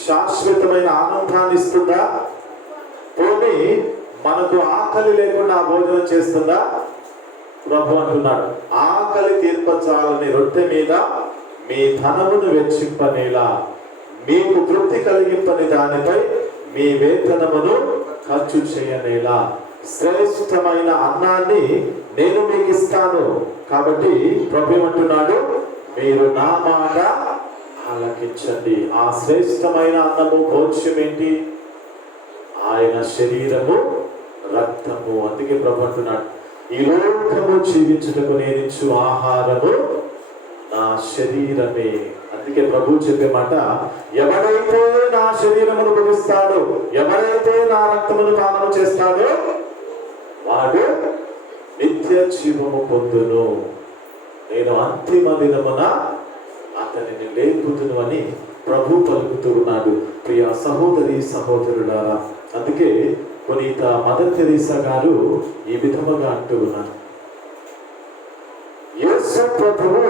శాశ్వతమైన ఆనందాన్ని ఇస్తుందా? పోనీ మనకు ఆకలి లేకుండా ఆ భోజనం చేస్తుందా? ప్రభు అంటున్నాడు, ఆకలి తీర్పచాలని రొట్టె మీద మీ ధనమును వెచ్చింపనేలా, మీకు తృప్తి కలిగింపని దానిపై మీ వేతనమును ఖర్చు చేయనేలా, శ్రేష్టమైన అన్నాన్ని నేను మీకు ఇస్తాను. కాబట్టి ప్రభు అంటున్నాడు, మీరు నా మాట ఆలకించండి. ఆ శ్రేష్టమైన అన్నము భోజ్యం ఏంటి? ఆయన శరీరము, రక్తము. అందుకే ప్రభు అంటున్నాడు, ఈ లోకము జీవించుటకు నేనిచ్చు ఆహారము నా శరీరమే. అందుకే ప్రభు చెప్పే మాట, ఎవడైతే నా శరీరమును భుజిస్తాడో, ఎవరైతే నా రక్తమును పానము చేస్తాడో వాడు నిత్య జీవము పొందును, నేను అంతిమ దినమున అతనిని లేపుతును అని ప్రభు పలుకుతూ ఉన్నాడు. ప్రియ సహోదరి సహోదరులారా, అందుకే పునీత మదర్ తెరీసా గారు ఈ విధముగా అంటూ ఉన్నారు, యేసు ప్రభువు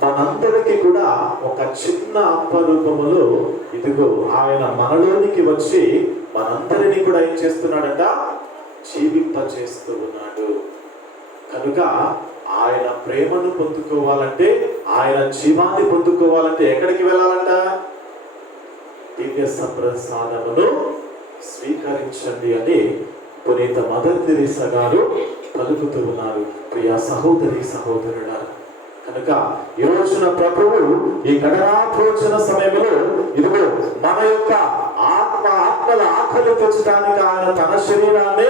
మనందరికీ కూడా ఒక చిన్న అప్పరూపములో ఇదిగో ఆయన మనలోనికి వచ్చి మనందరినీ కూడా ఏం చేస్తున్నాడంట? జీవింపచేస్తూ ఉన్నాడు. కనుక ఆయన ప్రేమను పొందుకోవాలంటే, ఆయన జీవాన్ని పొందుకోవాలంటే ఎక్కడికి వెళ్ళాలంట? దివ్య సప్రసాదమును స్వీకరించండి అని పునీత మదర్ తెరీసా గారు పలుకుతూ ఉన్నారు. ప్రియ సహోదరి సహోదరులారా, కనుక ఈ రోజున ప్రభువు ఈ గణరాభోజన సమయంలో ఇదిగో మన యొక్క ఆత్మల ఆకలి తెచ్చడానికి ఆయన తన శరీరాన్ని,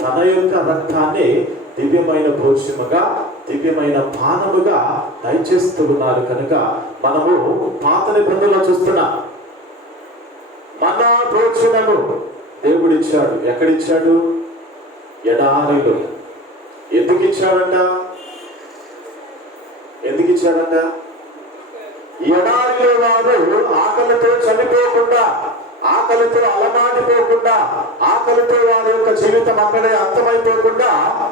తన యొక్క రక్తాన్ని దివ్యమైన భోజ్యముగా, దివ్యమైన పానముగా దయచేస్తూ ఉన్నారు. కనుక మనము పాత నిబంధనలో చూస్తున్నాం, మన భోజనము దేవుడిచ్చాడు. ఎక్కడిచ్చాడు? ఎడారిలో. ఎందుకు ఇచ్చాడంట? ఎందుకు ఇచ్చాడంట? ఎడారిలో వారు ఆకలితో చనిపోకుండా, ఆకలితో అలమాడిపోకుండా, ఆకలితో వారి యొక్క జీవితం అక్కడే అంతమైపోకుండా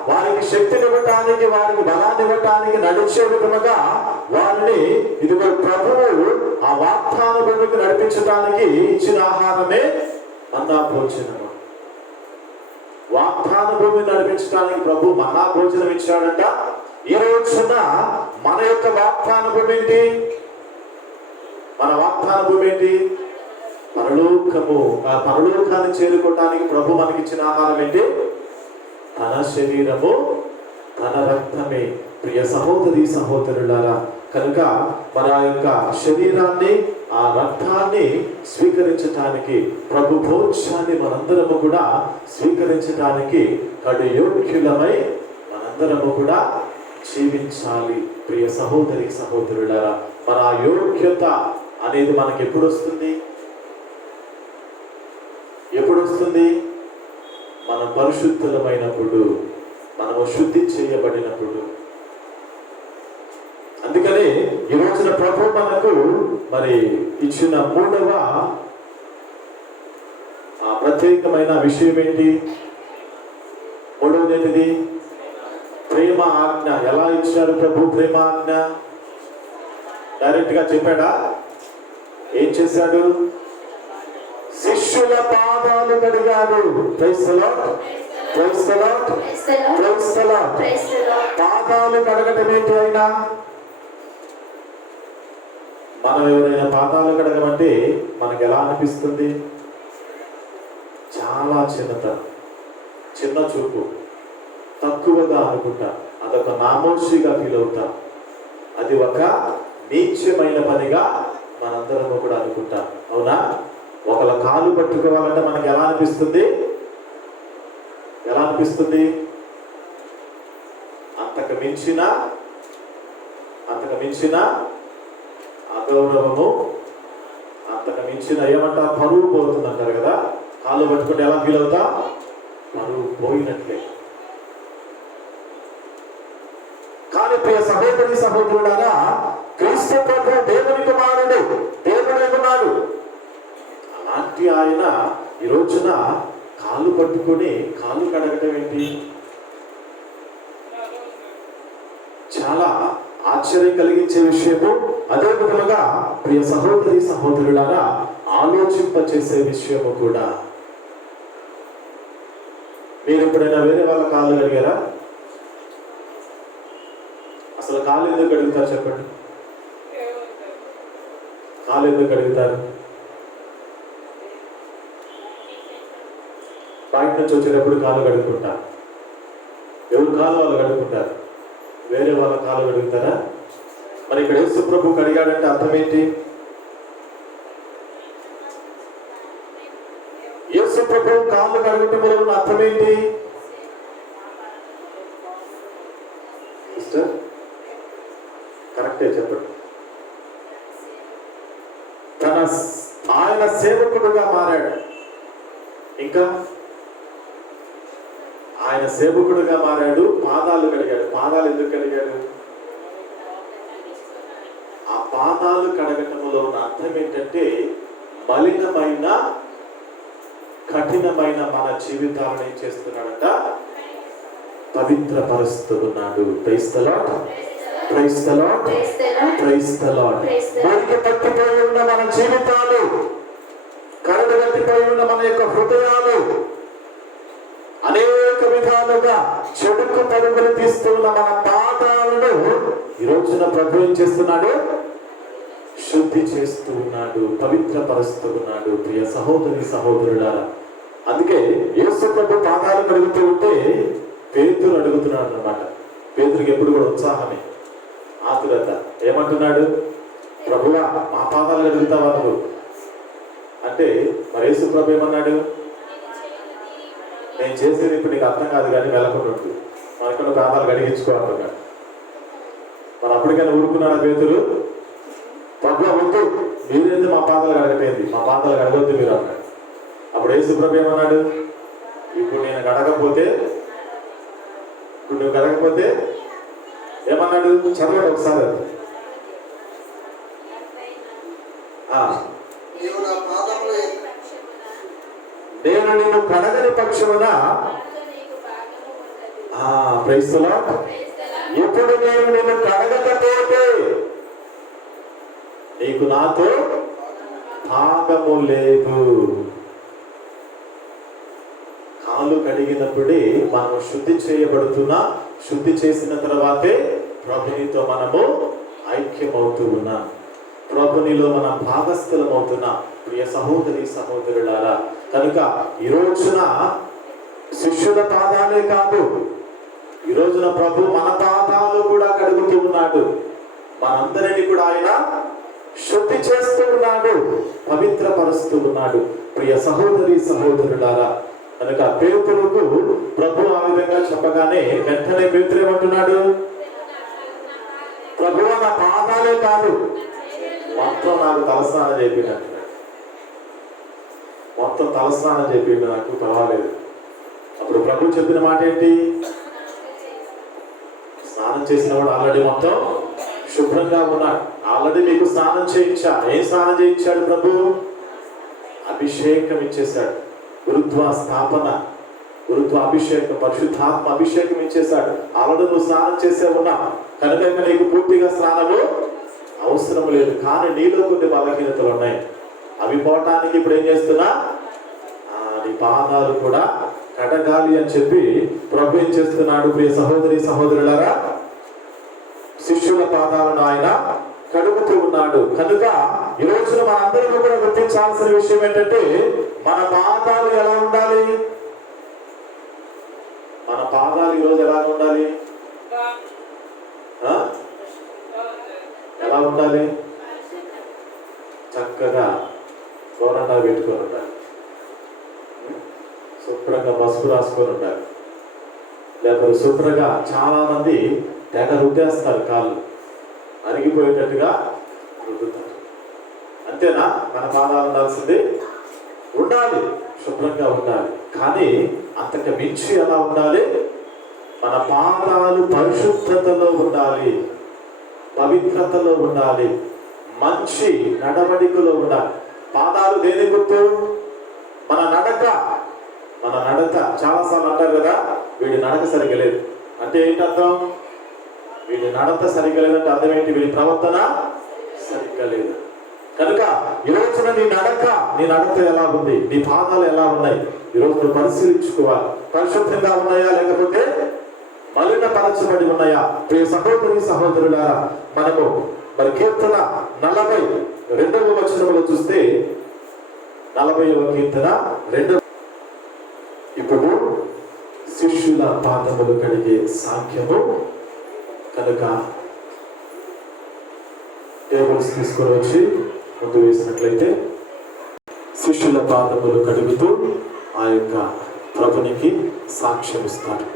వారికి శక్తినివ్వటానికి, వారికి బలాన్ని ఇవ్వటానికి, నడిచే విధముగా వారిని ఇదిగో ప్రభువు ఆ వాగ్దాన భూమికి నడిపించడానికి ఇచ్చిన ఆహారమే మన్నా భోజనము. వాగ్దాన భూమిని నడిపించడానికి ప్రభు మన్నా భోజనం ఇచ్చాడంట. ఈ రోజున మన యొక్క వాగ్దాన భూమి ఏంటి? మన వాగ్దాన భూమి ఏంటి? పరలోకము. ఆ పరలోకాన్ని చేరుకోవటానికి ప్రభు మనకిచ్చిన ఆహారం ఏంటి? తన శరీరము, తన రక్తమే. ప్రియ సహోదరి సహోదరులారా, కనుక మన యొక్క శరీరాన్ని, ఆ రక్తాన్ని స్వీకరించటానికి, ప్రభు భోజ్యాన్ని మనందరము కూడా స్వీకరించటానికి కడు యోగ్యులమై మనందరము కూడా జీవించాలి. ప్రియ సహోదరి సహోదరులారా, మన ఆ యోగ్యత అనేది మనకి ఎప్పుడు వస్తుంది? ఎప్పుడు వస్తుంది? మనం పరిశుద్ధులమైనప్పుడు, మనము శుద్ధి చేయబడినప్పుడు. అందుకనే ఈ రోజున ప్రభు మనకు మరి ఇచ్చిన మూడవ ప్రత్యేకమైన విషయం ఏంటి? మూడవది ఏంటిది? ప్రేమ ఆజ్ఞ. ఎలా ఇచ్చారు ప్రభు ప్రేమ ఆజ్ఞ? డైరెక్ట్ గా చెప్పాడా? ఏం చేశాడు? శిష్యుల పాదాలు కడిగాడు. Praise the lord, praise the lord, praise the lord. పాదాలు కడగటం ఏంటి? అయినా మనం ఎవరైనా పాదాలు కడగమంటే మనకు ఎలా అనిపిస్తుంది? చాలా చిన్నతనం, చిన్న చూపు, తక్కువగా అనుకుంటా, అదొక నామోషిగా ఫీల్ అవుతా, అది ఒక నీచమైన పనిగా మనందరము కూడా అనుకుంటాం. అవునా? ఒకళ్ళ కాలు పట్టుకోవాలంటే మనకి ఎలా అనిపిస్తుంది? ఎలా అనిపిస్తుంది? అంతకు మించిన అగౌరవము, అంతకు మించిన ఏమంటారు, పరువు పోతుంది అంటారు కదా. కాళ్ళు పట్టుకుంటే ఎలా ఫీల్ అవుతా? పరువు పోయినట్లే. కానీ ప్రియ సహోదరి సహోదరులారా, క్రీస్తు ప్రభు దేవుని కుమారుడు, దేవుడే ఉన్నాడు. అలాంటి ఆయన ఈ రోజున కాళ్ళు పట్టుకొని కాళ్ళు కడగటం ఏంటి? చాలా ఆశ్చర్యం కలిగించే విషయము. అదే విధముగా ప్రియ సహోదరి సహోదరులారా, ఆలోచింపచేసే విషయము కూడా. మీరు ఎప్పుడైనా వేరే వాళ్ళ కాళ్ళు కడిగారా? అసలు కాళ్ళు ఎందుకు కడుగుతారు చెప్పండి? కాళ్ళు ఎందుకు కడుగుతారు? బయట నుంచి వచ్చేటప్పుడు కాళ్ళు కడుక్కుంటారు. ఎవరు కాళ్ళు వాళ్ళు కడుక్కుంటారు, వేరే వాళ్ళ కాళ్ళు కడుగుతారా? మరి ఇక్కడ యేసు ప్రభు కడిగాడంటే అర్థం ఏంటి? యేసు ప్రభు కాళ్ళు కడగటం వల్ల అర్థం ఏంటి? సిస్టర్ కరెక్టే చెప్పండి. ఆయన సేవకుడుగా మారాడు. ఇంకా ఆయన సేవకుడుగా మారాడు. పాదాలు కడిగాడు. పాదాలు ఎందుకు కడిగాడు? ఆ పాదాలు కడగటంలో ఉన్న అర్థం ఏంటంటే, మలినమైన కఠినమైన మన జీవితాలను ఏం చేస్తున్నాడంట? పవిత్రపరుస్తూ ఉన్నాడు. Praise the lord, praise the lord, praise the Lord. మురికి పట్టిపోయి ఉన్న మన జీవితాలు, కరడు కట్టిపోయి ఉన్న మన యొక్క హృదయాలు, అనేక విధాలుగా చెడుకు పరుగులు తీస్తున్న మన పాదాలను ఈ రోజున ప్రభు ఏం చేస్తున్నాడు? శుద్ధి చేస్తూ ఉన్నాడు, పవిత్రపరుస్తూ ఉన్నాడు. ప్రియ సహోదరి సహోదరులారా, అందుకే యేసు ప్రభు పాదాలు కడుగుతూ ఉంటే పేతురు అడుగుతున్నాడు అన్నమాట. పేతురికి ఎప్పుడు కూడా ఉత్సాహమే, ఆతురత. ఏమంటున్నాడు? ప్రభువా, మా పాదాలు కడుగుతావా నువ్వు అంటే, మరి యేసు ప్రభు ఏమన్నాడు? నేను చేసేది ఇప్పుడు నీకు అర్థం కాదు కానీ వెళ్ళకుండా ఉంటుంది, మనకున్న పాదాలు కడిగించుకో అంటున్నాడు. మరి అప్పటికైనా ఊరుకున్నాడు పేతురు? ప్రభు వద్దు, మీరేంది మా పాదాలు కడగటేంది, మా పాదాలు కడగొద్దు మీరు అన్నాడు. అప్పుడు యేసు ప్రభు ఏమన్నాడు? ఇప్పుడు నేను కడగకపోతే, ఇప్పుడు నువ్వు కడగకపోతే ఏమన్నాడు? చదవండి ఒకసారి. నేను నిన్ను కడగని పక్షమున ప్రైజ్ ది లార్డ్, ఇప్పుడు నేను నిన్ను కడగకపోతే నీకు నాతో భాగము లేదు. కాళ్ళు కడిగినప్పుడే మనం శుద్ధి చేయబడుతున్నా, శుద్ధి చేసిన తర్వాతే ప్రభునితో మనము ఐక్యమవుతూ ఉన్నాం, ప్రభునిలో మనం భాగస్థలం అవుతున్నాం. ప్రియ సహోదరి సహోదరులారా, కనుక ఈ రోజున శిష్యుల పాదాలే కాదు, ఈ రోజున ప్రభు మన పాదాలు కూడా కడుగుతూ ఉన్నాడు. మనందరినీ కూడా ఆయన శుద్ధి చేస్తూ ఉన్నాడు, పవిత్రపరుస్తూ ఉన్నాడు. ప్రియ సహోదరి సహోదరులారా, కనుక పేతురుకు ప్రభు ఆ విధంగా చెప్పగానే వెంటనే పేతురు ఏమంటున్నాడు? ప్రభు నా పాదాలే కాదు, మొత్తం నాకు తలస్నానం చేపిండు అంటున్నాడు. మొత్తం తలస్నానం చేపిండు, నాకు పర్వాలేదు. అప్పుడు ప్రభు చెప్పిన మాట ఏంటి? స్నానం చేసిన వాడు ఆల్రెడీ మొత్తం శుభ్రంగా ఉన్నాడు. ఆల్రెడీ నీకు స్నానం చేయించా. ఏం స్నానం చేయించాడు ప్రభు? అభిషేకం ఇచ్చేశాడు. గురుత్వ స్థాపన, గురుత్వ అభిషేకం, పరిశుద్ధాత్మ అభిషేకం ఇచ్చేశాడు. ఆల్రెడీ నువ్వు స్నానం చేసే ఉన్నావు కనుక నీకు పూర్తిగా స్నానము అవసరం లేదు. కానీ నీలో కొన్ని బలహీనతలు ఉన్నాయి. అవి పోవటానికి ఇప్పుడు ఏం చేస్తున్నా? నీ పాదాలు కూడా కడగాలి అని చెప్పి ప్రభు ఏం చేస్తున్నాడు? ప్రియ సహోదరి సహోదరులారా, శిష్యుల పాదాలను ఆయన కడుగుతూ ఉన్నాడు. కనుక ఈ రోజున మనందరం కూడా గుర్తించాల్సిన విషయం ఏంటంటే, మన పాదాలు ఎలా ఉండాలి? మన పాదాలు ఈరోజు ఎలా ఉండాలి? ఎలా ఉండాలి? చక్కగా గోరండా పెట్టుకొని ఉండాలి, శుభ్రంగా పసుపు రాసుకొని ఉండాలి. లేకపోతే శుభ్రంగా చాలా మంది తెగ రుద్దేస్తారు, కాళ్ళు అరిగిపోయేటట్టుగా రుద్దుతారు. అంతేనా? మన పాదాలు ఉండాల్సింది ఉండాలి, శుభ్రంగా ఉండాలి. కానీ అంతకు మించి ఎలా ఉండాలి? మన పాదాలు పరిశుద్ధతలో ఉండాలి, పవిత్రతలో ఉండాలి, మంచి నడవడికలో ఉండాలి. పాదాలు దేని గుర్తు? మన నడక. మన నడక చాలాసార్లు అంటారు కదా, వీడి నడక సరిగ్గా లేదు అంటే ఏంటి అర్థం? వీడి నడత సరిగ్గా లేదంటే అర్థం ఏంటి? వీడి ప్రవర్తన సరిగ్గా లేదు. కనుక ఈరోజున నీ నడత ఎలా ఉంది? నీ పాదాలు ఎలా ఉన్నాయి? ఈరోజు నువ్వు పరిశీలించుకోవాలి. పరిశుభ్రంగా ఉన్నాయా లేకపోతే మలినపరచబడి ఉన్నాయా? ప్రియ సహోదరి సహోదరులారా, మనము మరి కీర్తన 42వ వచనంలో చూస్తే 40వ కీర్తన 2. ఇప్పుడు శిష్యుల పాదములు కడిగే సాంఖ్యము కనుక టేబుల్స్ తీసుకొని వచ్చి ముందు వేసినట్లయితే శిష్యుల పాదములు కడుగుతూ ఆ యొక్క ప్రభునికి సాక్ష్యం ఇస్తాడు.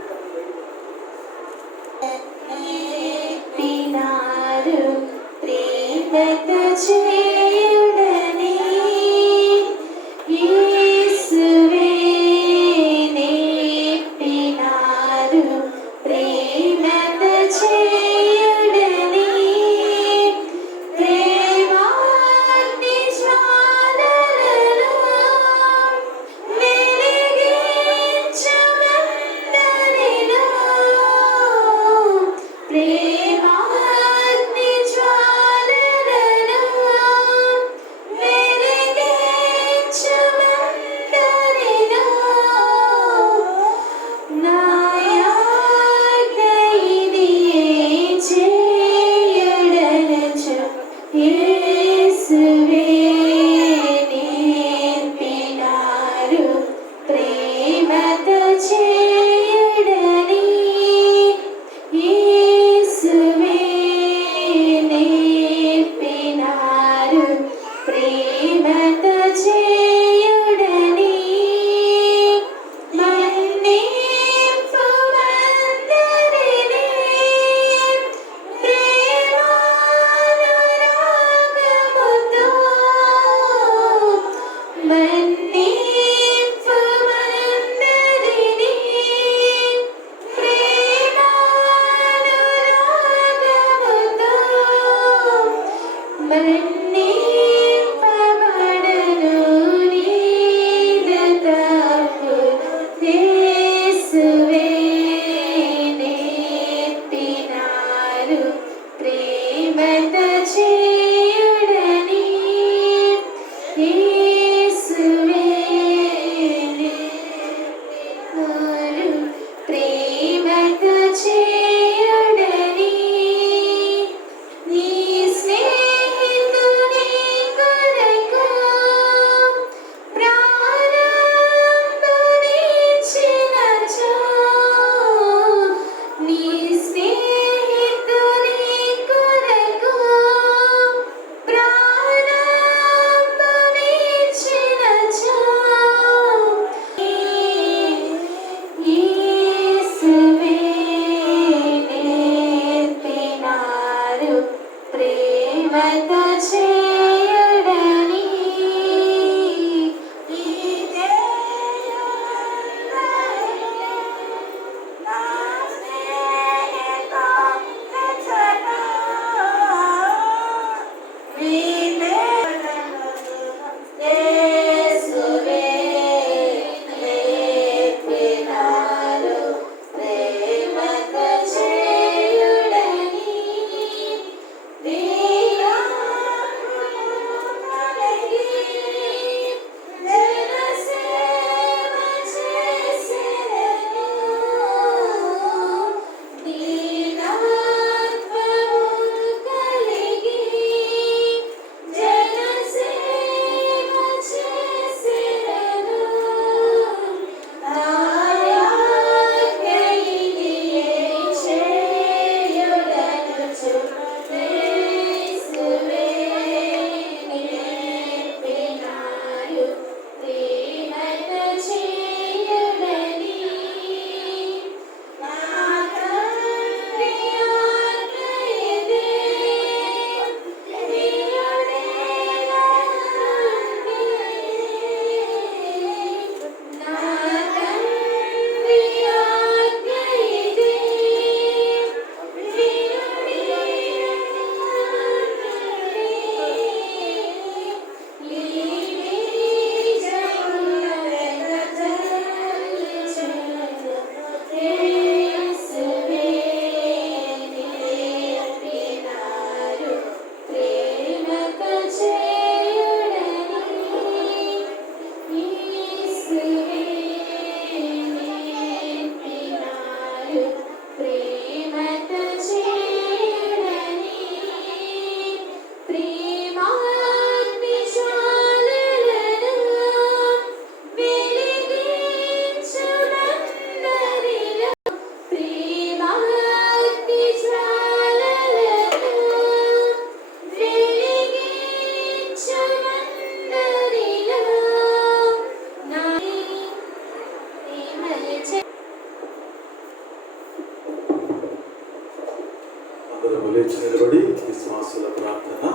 అందరూ లేచి నిలబడి విశ్వాసుల ప్రార్థన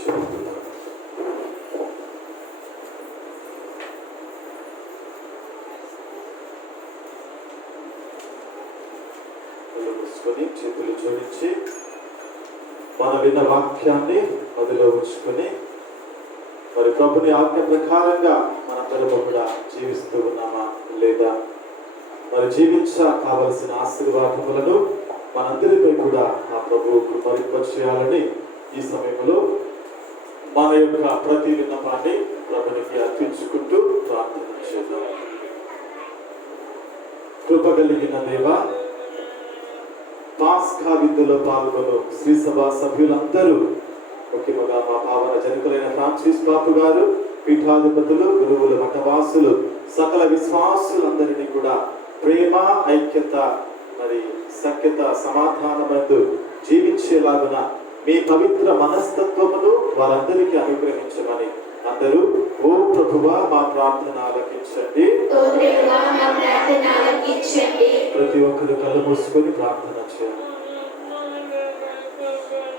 చెబుతున్నారు. చేతులు జోడించి మన విన్న వాక్యాన్ని మదిలో ఉంచుకొని మరి ప్రభుని ఆజ్ఞ ప్రకారంగా మనందరము కూడా జీవిస్తూ ఉన్నామా లేదా మరి కావలసిన ఆశీర్వాదములను మనందరిపై కూడా ఆ ప్రభువు కృప చేయాలని ఈ సమయంలో మన యొక్క ప్రతి విన్నపాన్ని ప్రభునికి అర్పించుకుంటూ ప్రార్థన చేద్దాం. కృప కలిగిన దేవ, పాస్కా విందులో పాల్గొను శ్రీ సభ సభ్యులందరూ, ముఖ్యంగా మా పావన జనకులైన ఫ్రాన్సిస్ బాపు గారు, పీఠాధిపతులు, గురువులు, మఠవాసులు, సకల విశ్వాసులందరినీ కూడా ప్రేమ, ఐక్యత, మరి సఖ్యత, సమాధానమందు జీవించేలాగున మీ పవిత్ర మనస్తత్వమును వారందరికీ అనుగ్రహించమని అందరూ ఓ ప్రభువా మా ప్రార్థన ఆలకించండి. ప్రతి ఒక్కరు కళ్ళు మూసుకొని ప్రార్థన చేయాలి.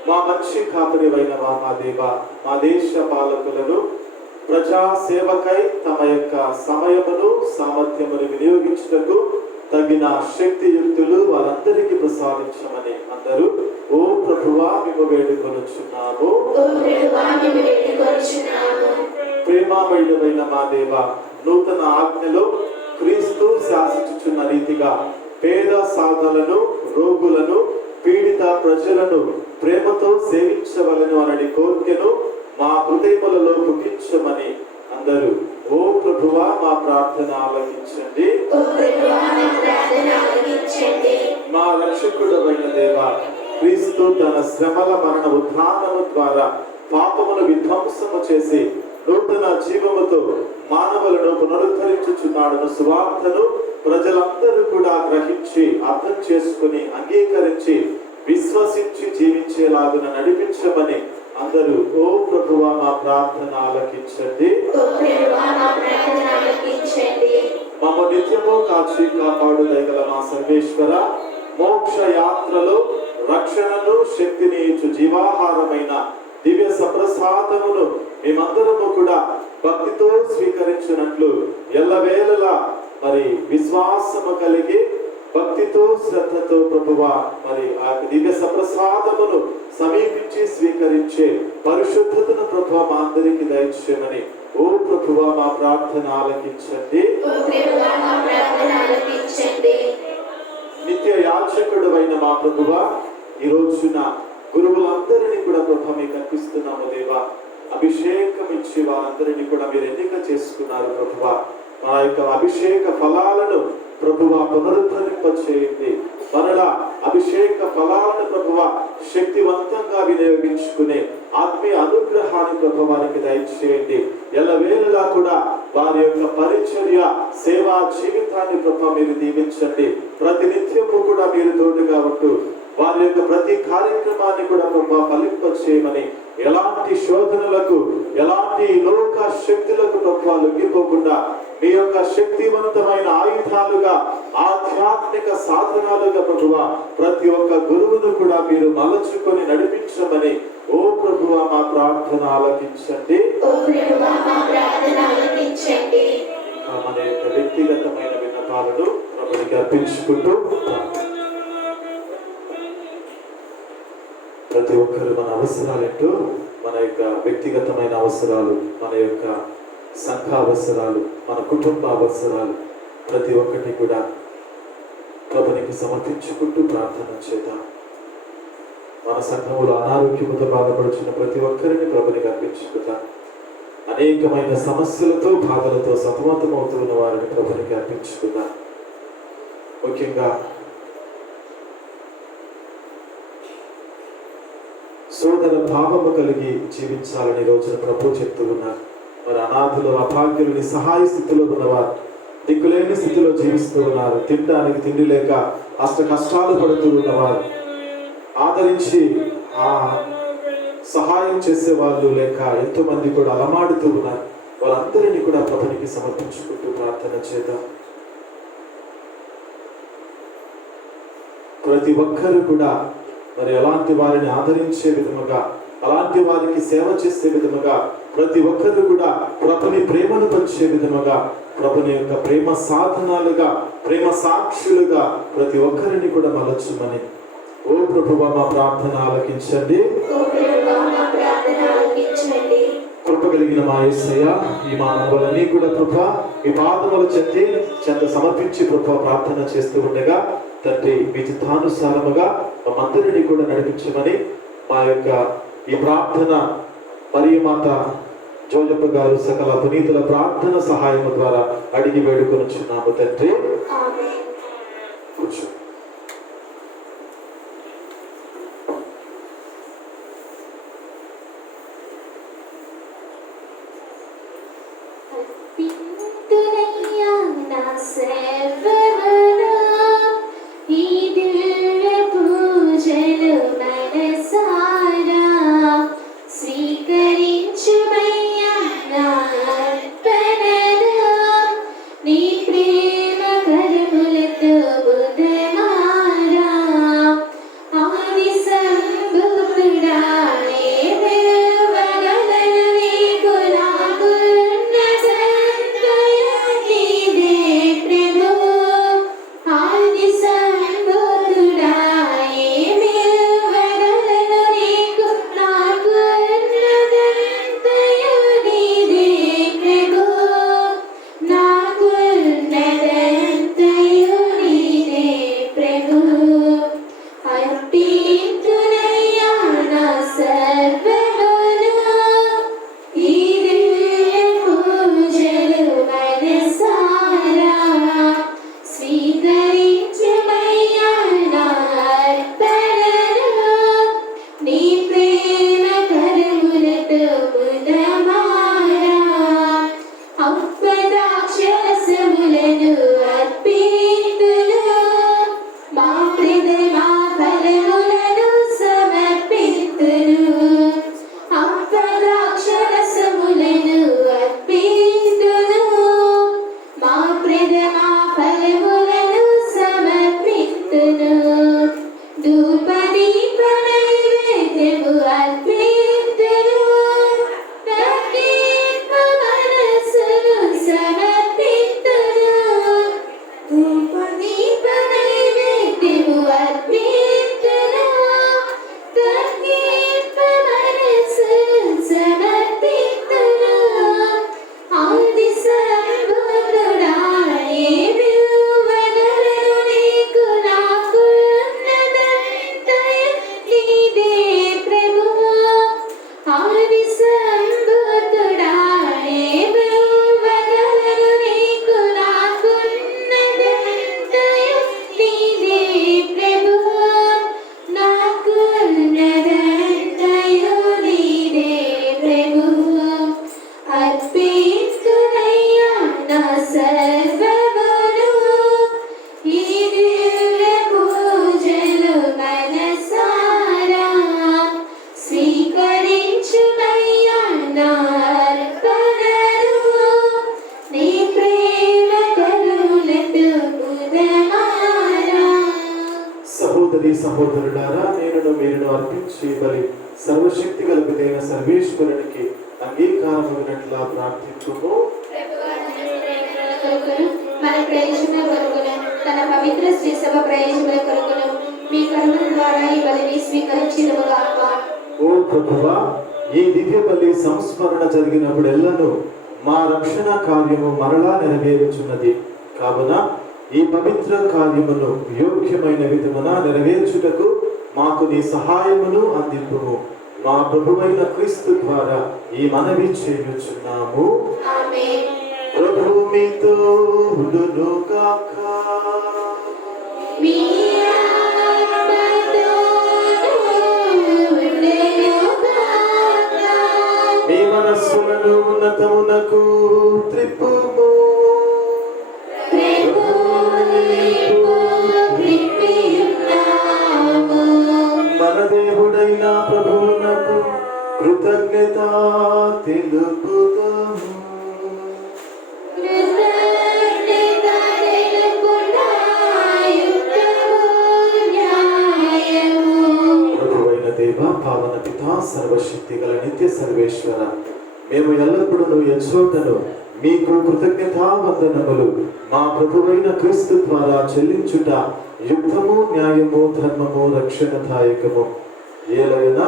మా మంచి కాపరివైన మా దేవ, మా దేశ పాలకులను ప్రజా సేవకై తమ యొక్క సమయమును సామర్థ్యమును వినియోగించుటకు తగిన శక్తియుక్తులు వారందరికీ ప్రసాదించమని అందరూ ఓ ప్రభువా మేము వేడుకొనుచున్నాము. ప్రేమామయుడైన మా దేవ, నూతన ఆజ్ఞలో క్రీస్తు శాసించుచున్న రీతిగా పేద సాధలను, రోగులను, పీడిత ప్రజలను ప్రేమతో సేవించవలను అనని కోరికను మా హృదయములలో పుట్టించమని అందరూ ఓ ప్రభువా మా ప్రార్థన ఆలకించండి. మా రక్షకుడైన దేవ, క్రీస్తు తన శ్రమల మరణ ఉత్థానము ద్వారా పాపమును విధ్వంసము చేసి నూతన జీవముతో మానవులను పునరుద్ధరించుచున్నాడను సువార్తను ప్రజలందరూ కూడా గ్రహించి అర్థం చేసుకుని అంగీకరించి విశ్వసించి జీవించేలాగున నడిపించమని అందరూ ఓ ప్రభువా మా ప్రార్థన ఆలకించండి. మమ్మ నిత్యము కాచి కాపాడు దయగల మా సర్వేశ్వర, మోక్ష యాత్రలో రక్షణను శక్తిని ఇచ్చు జీవాహారమైన దివ్య సప్రసాదమును మేమందరము కూడా భక్తితో స్వీకరించినట్లు ఎల్లవేళలా మరి విశ్వాసము కలిగి భక్తితో శ్రద్ధతో ప్రభువా మరి ఆ దివ్య సప్రసాదమును సమీపించి స్వీకరించే పరిశుద్ధతను ప్రభువా మా అందరికి దయచేయమని ఓ ప్రభువా మా ప్రార్థన ఆలకించండి. నిత్య యాచకుడు అయిన మా ప్రభువా, ఈ రోజున గురువులందరినీ కూడా ప్రభు మీకు అర్పిస్తున్నాము దేవా. అభిషేకం ఇచ్చి వారందరినీ కూడా మీరు ఎన్నిక చేసుకున్నారు ప్రభువా. మా యొక్క అభిషేక ఫలాలను ప్రభువా పునరుద్ధరింపచేయండి. మరలా అభిషేక ఫలాలను ప్రభువా శక్తివంతంగా వినియోగించుకునే ఆత్మీయ అనుగ్రహాన్ని ప్రభువానికి దయచేయండి. ఎల్లవేళలా కూడా వారి యొక్క పరిచర్య సేవా జీవితాన్ని ప్రభు మీరు దీవించండి. ప్రతినిత్యము కూడా మీరు తోడుగా ఉంటూ వారి యొక్క ప్రతి కార్యక్రమాన్ని కూడా ప్రభు ఫలింపచేయమని, ఎలాంటి శోధనలకు ఎలాంటి లోక శక్తులకు ప్రభు లొంగిపోకుండా మీ యొక్క శక్తివంతమైన ఆయుధాలుగా ఆధ్యాత్మిక సాధనాలుగా ప్రభువా ప్రతి ఒక్క గురువును కూడా మీరు మలచుకొని నడిపించమని ఓ ప్రభువా మా ప్రార్థన ఆలకించండి. మన యొక్క వ్యక్తిగతమైన విన్నపాలను ప్రభునికి అర్పించుకుంటూ ప్రతి ఒక్కరు మన అవసరాలేంటో, మన యొక్క వ్యక్తిగతమైన అవసరాలు, మన యొక్క సంఘ అవసరాలు, మన కుటుంబ అవసరాలు ప్రతి ఒక్కటి కూడా ప్రభునికి సమర్పించుకుంటూ ప్రార్థన చేద్దాం. మన సంఘములో అనారోగ్యముతో బాధపడుచున్న ప్రతి ఒక్కరిని ప్రభునికి అర్పించుకుందాం. అనేకమైన సమస్యలతో బాధలతో సతమతమవుతున్న వారిని ప్రభునికి అర్పించుకుందాం. ముఖ్యంగా సోదర భావము కలిగి జీవించాలని రోజున ప్రభు చెప్తూ ఉన్నారు. మరి అనాథులు, అభాగ్యులని, సహాయ స్థితిలో ఉన్నవారు, దిక్కులేని స్థితిలో జీవిస్తూ ఉన్నారు. తినడానికి తిండి లేక అష్ట కష్టాలు పడుతూ ఉన్నవారు, ఆదరించి ఆ సహాయం చేసే వాళ్ళు లేక ఎంతో మంది కూడా అలమాడుతూ ఉన్నారు. వాళ్ళందరినీ కూడా ప్రభునికి సమర్పించుకుంటూ ప్రార్థన చేద్దాం. ప్రతి ఒక్కరు కూడా మరి అలాంటి వారిని ఆదరించే విధముగా, అలాంటి వారికి సేవ చేసే విధముగా, ప్రతి ఒక్కరు కూడా ప్రభుని ప్రేమను పంచే విధముగా, ప్రభుని యొక్క ప్రేమ సాధనాలుగా, ప్రేమ సాక్షులుగా ప్రతి ఒక్కరిని కూడా మలచుమని. ఓ ప్రభువా, మా ప్రార్థన ఆలకించండి. కృప కలిగిన మా యేసయ్య, ఈ మానవులన్నీ కూడా ప్రభా మీ పాదముల చెంత సమర్పించి ప్రభా ప్రార్థన చేస్తూ ఉండగా తండ్రి మీ చిత్తానుసారముగా మమ్మందరినీ కూడా నడిపించమని మా యొక్క ఈ ప్రార్థన మరియు మాత జోజప్ప గారు సకల పునీతుల ప్రార్థన సహాయము ద్వారా అడిగి వేడుకొనుచున్నాము తండ్రి. కూర్చో. సహోదరులారా, నేను మీరును అర్పించి బలి సర్వశక్తి గలపిదైన సర్వేశ్వరునికి అంగీకారమైనట్లా ప్రార్థించుము. మన ప్రయోజన కొరకును తన పవిత్ర శ్రీ సభ ప్రయోజన కొరకును మీ కరుణ ద్వారా ఈ బలిని స్వీకరించినముగాక. ఓ ప్రభువా, ఈ దివ్య బలి సంస్మరణ జరిగినప్పుడెల్లను మా రక్షణ కార్యము మరలా నెరవేరుచున్నది. కావున ఈ పవిత్ర కార్యమును యోగ్యమైన విధమున నెరవేర్చుటకు మాకు నీ సహాయమును అందింపుము. మా ప్రభువైన క్రీస్తు ద్వారా ఈ మనవి చేయుచున్నాము. ఆమేన్. ప్రభు మీతో ఉండును గాక. మీ ఆత్మతోను ఉండును గాక. మీ మనస్సులను ఉన్నతమునకు త్రిప్పుము. మన దేవుడైన ప్రభువునకు కృతజ్ఞత తెలుపుదాము. దేవ, పావన పితా, సర్వశక్తి గల నిత్య సర్వేశ్వర, మేము ఎల్లప్పుడూ ఎచ్చోటను మీకు కృతజ్ఞతావందనములు మా ప్రభువైన క్రీస్తు ద్వారా చెల్లించుట యుక్తము, న్యాయము, ధర్మము, రక్షణదాయకము. ఏలైనా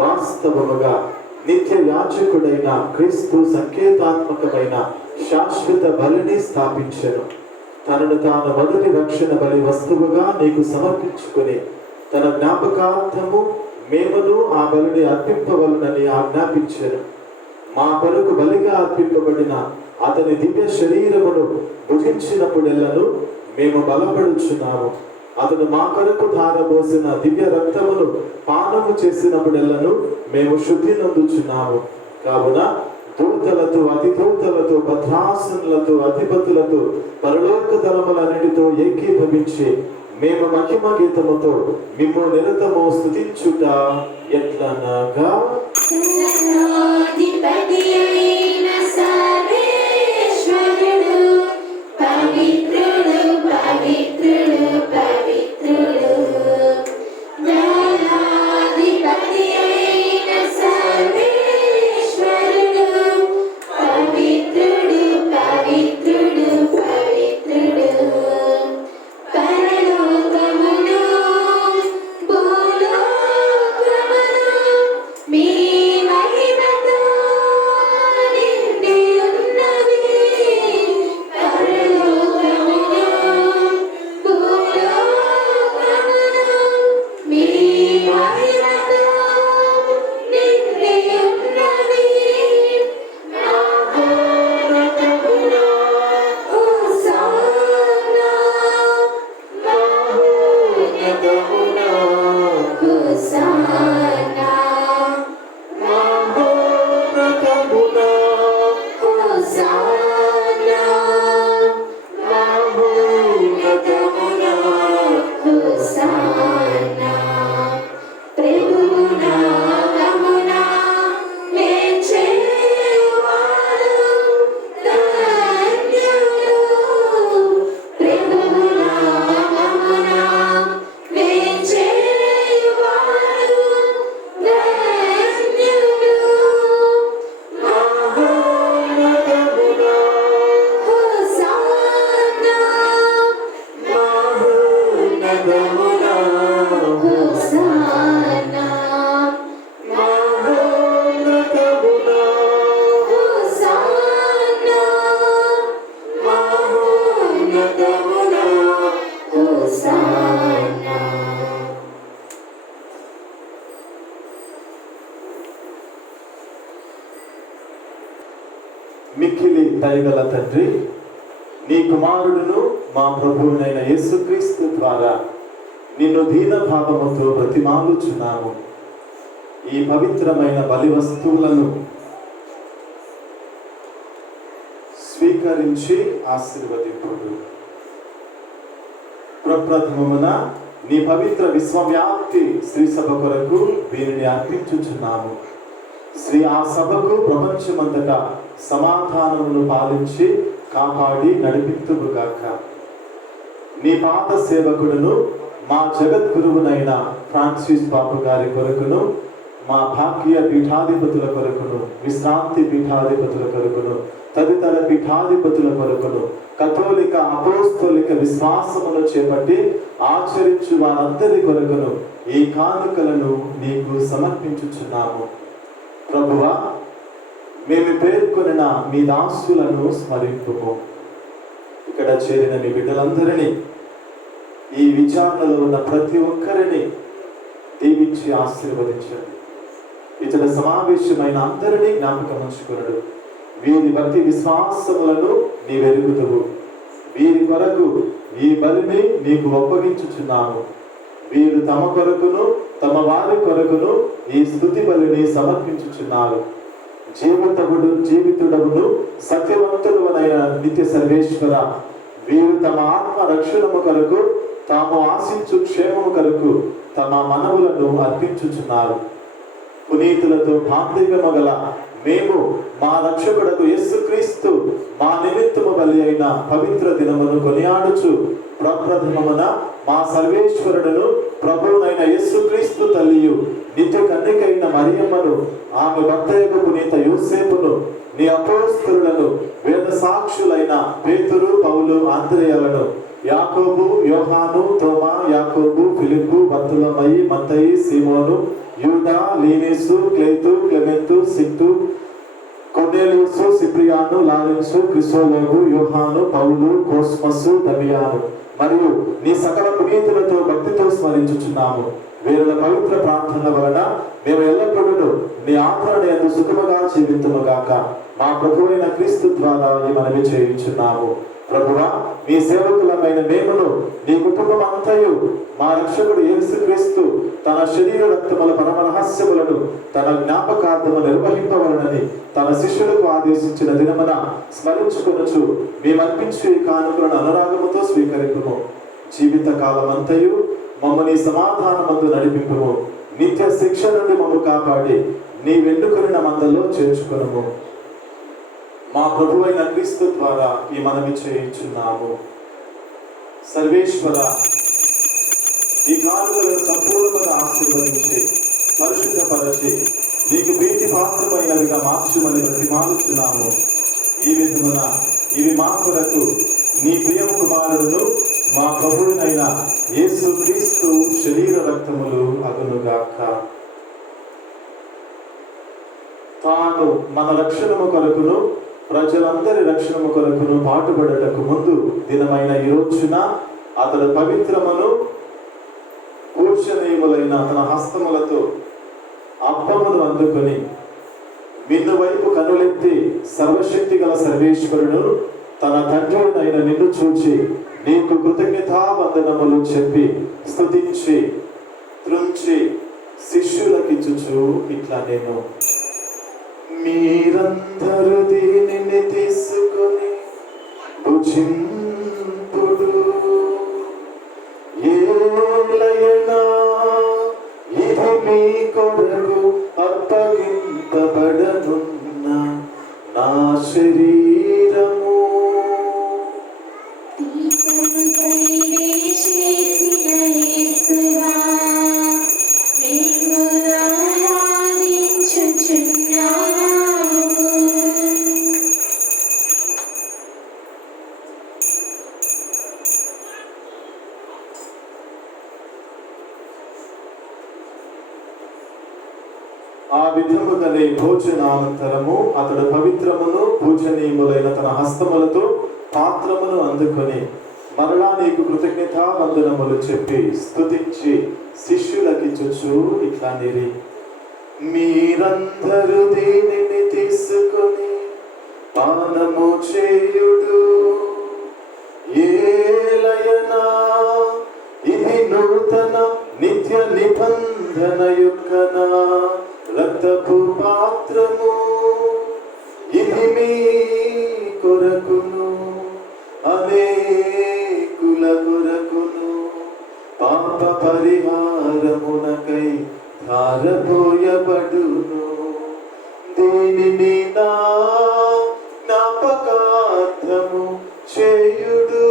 వాస్తవముగా నిత్య యాజకుడైన క్రీస్తు సంకేతాత్మకమైన శాశ్వత బలిని స్థాపించెను. తనను తాను మొదటి రక్షణ బలి వస్తువుగా నీకు సమర్పించుకుని తన జ్ఞాపకార్థము మేమును ఆ బలిని అర్పింపవలనని ఆజ్ఞాపించెను. మా కొరకు బలిగా అర్పింపబడిన అతని దివ్య శరీరమును భుజించినప్పుడెల్లను మేము బలపడుచున్నాము. అతను మా కొరకు ధారబోసిన దివ్య రక్తమును పానము చేసినప్పుడెల్లను మేము శుద్ధి నొందుచున్నాము. కావున దూతలతో, అతిదూతలతో, భద్రాసనులతో, అధిపతులతో, పరలోక దళములన్నిటితో ఏకీభవించి మేము మహిమ గీతముతో మిమ్ము నిరతము స్తుతించుట ఎట్లనగా, దయాధిపతి అయిన సర్వేశ్వరుడు, పవిత్రుడు పవిత్రుడు పవిత్రుడు. దయాధిపతి అయిన సర్వేశ్వరుడు, పవిత్రుడు పవిత్రుడు పవిత్రుడు. పరలోకమును భూలోకమును మీ మహిమతో నిండి ఉన్నవి. పరలోకమును భూలోకమును మీ మహిమతో నిండి ఉన్నవి. మహోన్నతములో హోసానా, మహోన్నతములో హోసానా, మహోన్నతమున హోసానా, మహోన్నతమున హోసానా. ప్రభువు నామమున వేంచేవారు ధన్యులు. ప్రభువు నామమున వేంచేవారు ధన్యులు. మహోన్నతమున హోసానా, మహోన్నతమున హోసానా, మహోన్నతమున హోసానా, మహోన్నతమున హోసానా. మిక్కిలి దయగల తండ్రి, నీ కుమారుడును మా ప్రభువునైన యేసుక్రీస్తు ద్వారా నిన్ను దీనభావముతో బ్రతిమాలుచున్నాము. ఈ పవిత్రమైన బలి వస్తువులను స్వీకరించి ఆశీర్వదింపుడు. ప్రప్రథమమున నీ పవిత్ర విశ్వవ్యాప్తి శ్రీ సభ కొరకు వీరిని అర్పించుచున్నాము. శ్రీ ఆ సభకు ప్రపంచమంతటా సమాధానమును పాలించి కాపాడి నడిపింతుగాక. నీ పాద సేవకుడును మా జగద్గురువునైన ఫ్రాన్సిస్ బాబు గారి కొరకును, మా భాగ్య పీఠాధిపతుల కొరకును, విశ్రాంతి పీఠాధిపతుల కొరకును, తదితర పీఠాధిపతుల కొరకును, కథోలిక అపోస్తోలిక విశ్వాసమును చేపట్టి ఆచరించు వారందరి కొరకును ఈ కానుకలను నీకు సమర్పించుచున్నాము. ప్రభువా, మేము పేర్కొనిన మీ దాసులను స్మరింపుము. ఇక్కడ చేరిన మీ బిడ్డలందరినీ, ఈ విచారణలో ఉన్న ప్రతి ఒక్కరిని దీవించి ఆశీర్వదించండి. ఇతర సమావేశమైన అందరినీ జ్ఞాపకం ఉంచుకున్నాడు. వీరి భక్తి విశ్వాసములను నీ వెరుగుదువు. వీరి కొరకు ఈ బలిని నీకు అప్పగించుచున్నాము. వీరు తమ కొరకును తమ వారి కొరకును ఈ స్తుతి బలిని సమర్పించుచున్నారు. జీవితుడవును సత్యవంతుడవనైన నిత్య సర్వేశ్వర, వీరు తమ ఆత్మ రక్షణము కొరకు, తాము ఆశించు క్షేమము కొరకు తమ మనవులను అర్పించుచున్నారు. పునీతులతో బాంధవ్యము గల మేము మా రక్షకుడకు యేసుక్రీస్తు మా నిమిత్తము బలి అయిన పవిత్ర దినమును కొనియాడుచు ప్రప్రథమమున మా సర్వేశ్వరుడును ప్రభువునైన అయిన యేసుక్రీస్తు తల్లియు నిత్య కన్యకైన మరియమ్మను ఆమె భర్తయగు పునీత యోసేపును నీ అపోస్తలులను వేద సాక్షులైన పేతురు పౌలు ఆంద్రేయాలను యాకోబు యోహాను తోమా యాకోబు ఫిలిప్పు బర్తొలొమయి మత్తయి సీమోను యూదా లీనీసు క్లేతు క్లెమెంతు సిక్తు కొర్నేలియుసు సిప్రియాను లారెన్సు క్రిసోలోగు యోహాను పౌలు కోస్మసు దమియాను మరియు నీ సకల పునీతులతో భక్తితో స్మరించుచున్నాము. వీరుల పవిత్ర ప్రార్థన వలన మేము ఎల్లప్పుడూ నీ ఆదరణ యందు సుఖముగా జీవితముగాక మా ప్రభువైన క్రీస్తు ద్వారా ఈ మనవి చేయించున్నాము. ప్రభువా, మీ సేవకులమైన మేమును నీ కుటుంబం అంతయు మా రక్షకుడు యేసుక్రీస్తు తన శరీర రక్తముల పరమ రహస్యములను తన జ్ఞాపకార్థము నిర్వహింపవలనని తన శిష్యులకు ఆదేశించిన దినమున స్మరించుకొనుచు మేమర్పించు ఈ కానుకలను అనురాగముతో స్వీకరింపుము. జీవిత కాలమంతయు మమ్మల్ని సమాధానమందు నడిపింపుము. నిత్య శిక్ష నుండి మమ్ము కాపాడి నీ వెన్నుకొనిన మందలో చేర్చుకొనుము. మా ప్రభువైన క్రీస్తు ద్వారా ఈ మనవి చేయించున్నాము. సర్వేశ్వర, ఈ కానుకలను సంపూర్ణంగా ఆశీర్వదించి పరిశుద్ధపరచి నీకు ప్రీతి పాత్రమైనవిగా మార్చుమని ప్రతిమాలుచున్నాము. ఈ విధమున ఇవి మా కొరకు నీ ప్రియ కుమారుడును మా ప్రభువునైన యేసుక్రీస్తు శరీర రక్తములు అగునుగాక. తాను మన రక్షణము కొరకును ప్రజలందరి రక్షణము కొరకును పాటుపడటకు ముందు దినమైన ఈ రోజున అతడు పవిత్రమును పూజనీయములైన తన హస్తములతో అప్పమును అందుకొని మిన్ను వైపు కనులెత్తి సర్వశక్తి గల సర్వేశ్వరుడు తన తండ్రినైన నిన్ను చూచి నీకు కృతజ్ఞతావందనములు చెప్పి స్తుతించి త్రుంచి శిష్యులకిచ్చుచు ఇట్లా నేను, మీరందరూ దీనిని తీసుకొని భుజింపుడు. ఏలయనా ఇది మీ కొరకు అప్పగింపబడనున్న నా శరీరము. ఆ విధముగలే భోజనానంతరము అతడు పవిత్రమును పూజనీయములైన తన హస్తములతో పాత్రమును అందుకొని మరలా నీకు కృతజ్ఞతావందనములు చెప్పి స్తుతించి శిష్యులకిచ్చుచు ఇట్లా నిరి, మీరందరూ దీనిని తీసుకొని పానము చేయుడు. ఏలయనా ఇది నూతన నిత్య నిబంధన యొక్క నా రక్తపు పాత్రము. ఇది మీ కొరకును అనేకుల కొరకును పాప పరిహారమునకై ధారపోయబడును. దీనిని నా జ్ఞాపకార్థము చేయుడు.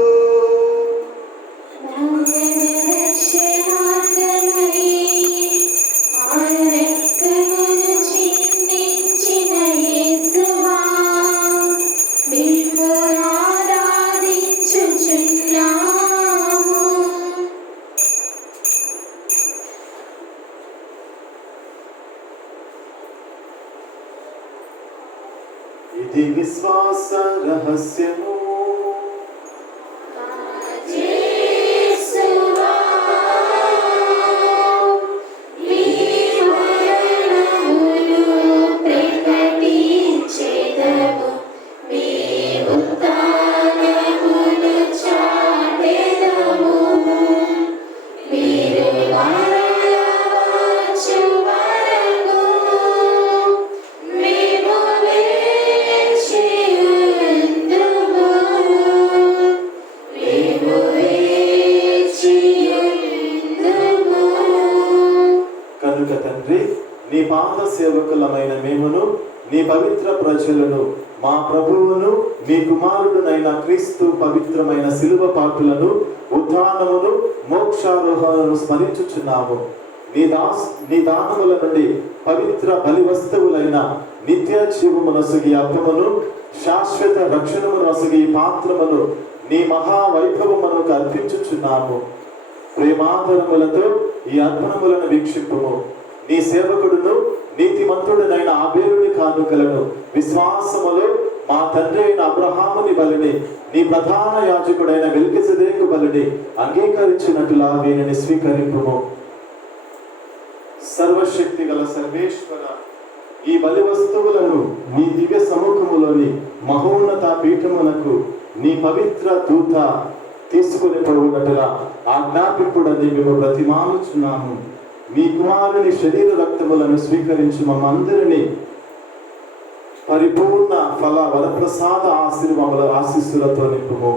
ఇది విశ్వాస రహస్యము. నీ పాద సేవకులమైన మేమును నీ పవిత్ర ప్రజలను మా ప్రభువును మీ కుమారుడునైన క్రీస్తు పవిత్రమైన శిలువ పాటులను ఉత్థానమును మోక్షారోహణను స్మరించుచున్నాము. నీ దానముల నుండి పవిత్ర బలి వస్తువులైన నిత్య జీవమునొసగి అప్పమును శాశ్వత రక్షణమునొసగి పాత్రమును నీ మహావైభవమునకు అర్పించుచున్నాము. ప్రేమాదరములతో ఈ అర్పణములను వీక్షింపుము. నీ సేవకుడును నీతిమంతుడునైన ఆబేలుని కానుకలను విశ్వాసములో మా తండ్రి అయిన అబ్రహాముని బలిని నీ ప్రధాన యాజకుడైన మెల్కిసెదెకు బలిని అంగీకరించినట్లుగా వీరిని స్వీకరింపుము. సర్వశక్తి గల సర్వేశ్వర, ఈ బలి వస్తువులను నీ దివ్య సముఖములోని మహోన్నత పీఠమునకు నీ పవిత్ర దూత తీసుకుని పోవునట్లుగా ఆజ్ఞాపింపుడని మేము బ్రతిమాలుచున్నాము. మీ కుమారుని శరీర రక్తములను స్వీకరించి మమ్మందరినీ పరిపూర్ణ ఫల వరప్రసాద ఆశీస్సులతో నింపుము.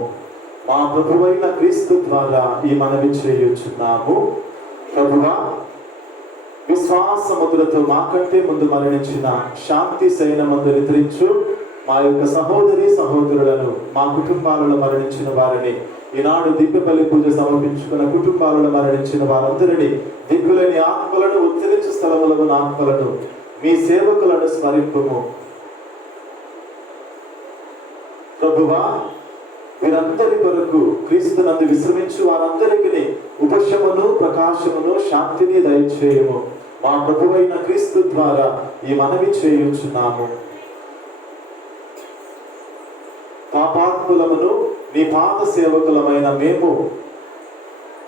మా ప్రభువైన క్రీస్తు ద్వారా ఈ మనవి చేయుచున్నాము. ప్రభువా, విశ్వాసముద్రతో మాకంటే ముందు మరణించిన శాంతి సైన్యమందు నిద్రించు మా యొక్క సహోదరి సహోదరులను, మా కుటుంబాలలో మరణించిన వారిని, ఈనాడు దివ్య బలి పూజ సమర్పించుకున్న కుటుంబాలలో మరణించిన వారందరినీ, దిక్కులేని ఆత్మలను, ఉత్తరించు స్థలములను ఆత్మలను, మీ సేవకులను స్మరింపుము. ప్రభువా, వీరందరి కొరకు క్రీస్తునందు విశ్రమించు వారందరికీ ఉపశమను, ప్రకాశమును, శాంతిని దయచేయము. మా ప్రభువైన క్రీస్తు ద్వారా ఈ మనవి చేయుచున్నాము. పాపాత్ములమును నీ పాద సేవకులమైన మేము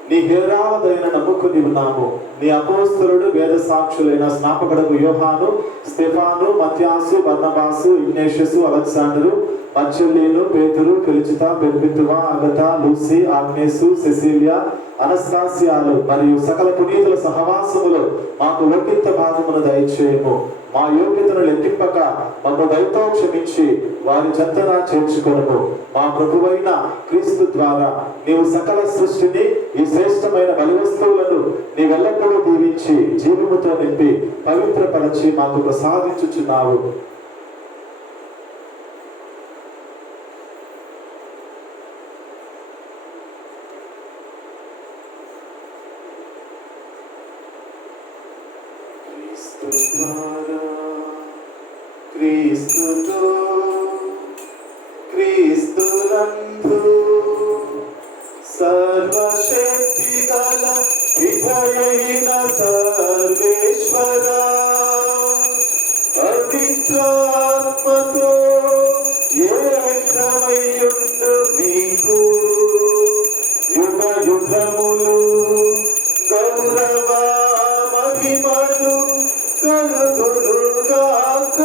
నీ హేరావదైన నమ్ముకుని ఉన్నాము. నీ అపోస్తలుడు, వేద సాక్షులైన స్నాపకుడకు యోహాను, స్టెఫాను, మత్యాసు, బర్నబాసు, ఇగ్నేషియసు, అలెగ్జాండరు, మచ్చల్లీను, పేతురు, ఫెలిచిత, పెర్బితువా, అగతా, లూసి, ఆగ్నేసు, సెసిలియా, అనస్తాసియాలు మరియు సకల పునీతుల సహవాసములో మాకు ఒకంత భాగమును దయచేయము. మా యోగ్యతను లెక్కింపక మమ్ము దయతో క్షమించి వారి చెంతన చేర్చుకొనుము. మా ప్రభువైన క్రీస్తు ద్వారా నీవు సకల సృష్టిని, ఈ శ్రేష్టమైన బలి వస్తువులను నీవెల్లప్పుడూ దీవించి జీవముతో నింపి పవిత్రపరచి మాకు ప్రసాదించుచున్నావు. క్రీస్తుతో క్రీస్తునందు సర్వశక్తి గల విభయైన సర్వేశ్వర, పవిత్రాత్మతో ఏకమయ్యుండు మీకు యుగ యుగములు గౌరవ మహిమలు కలుగునుగాక.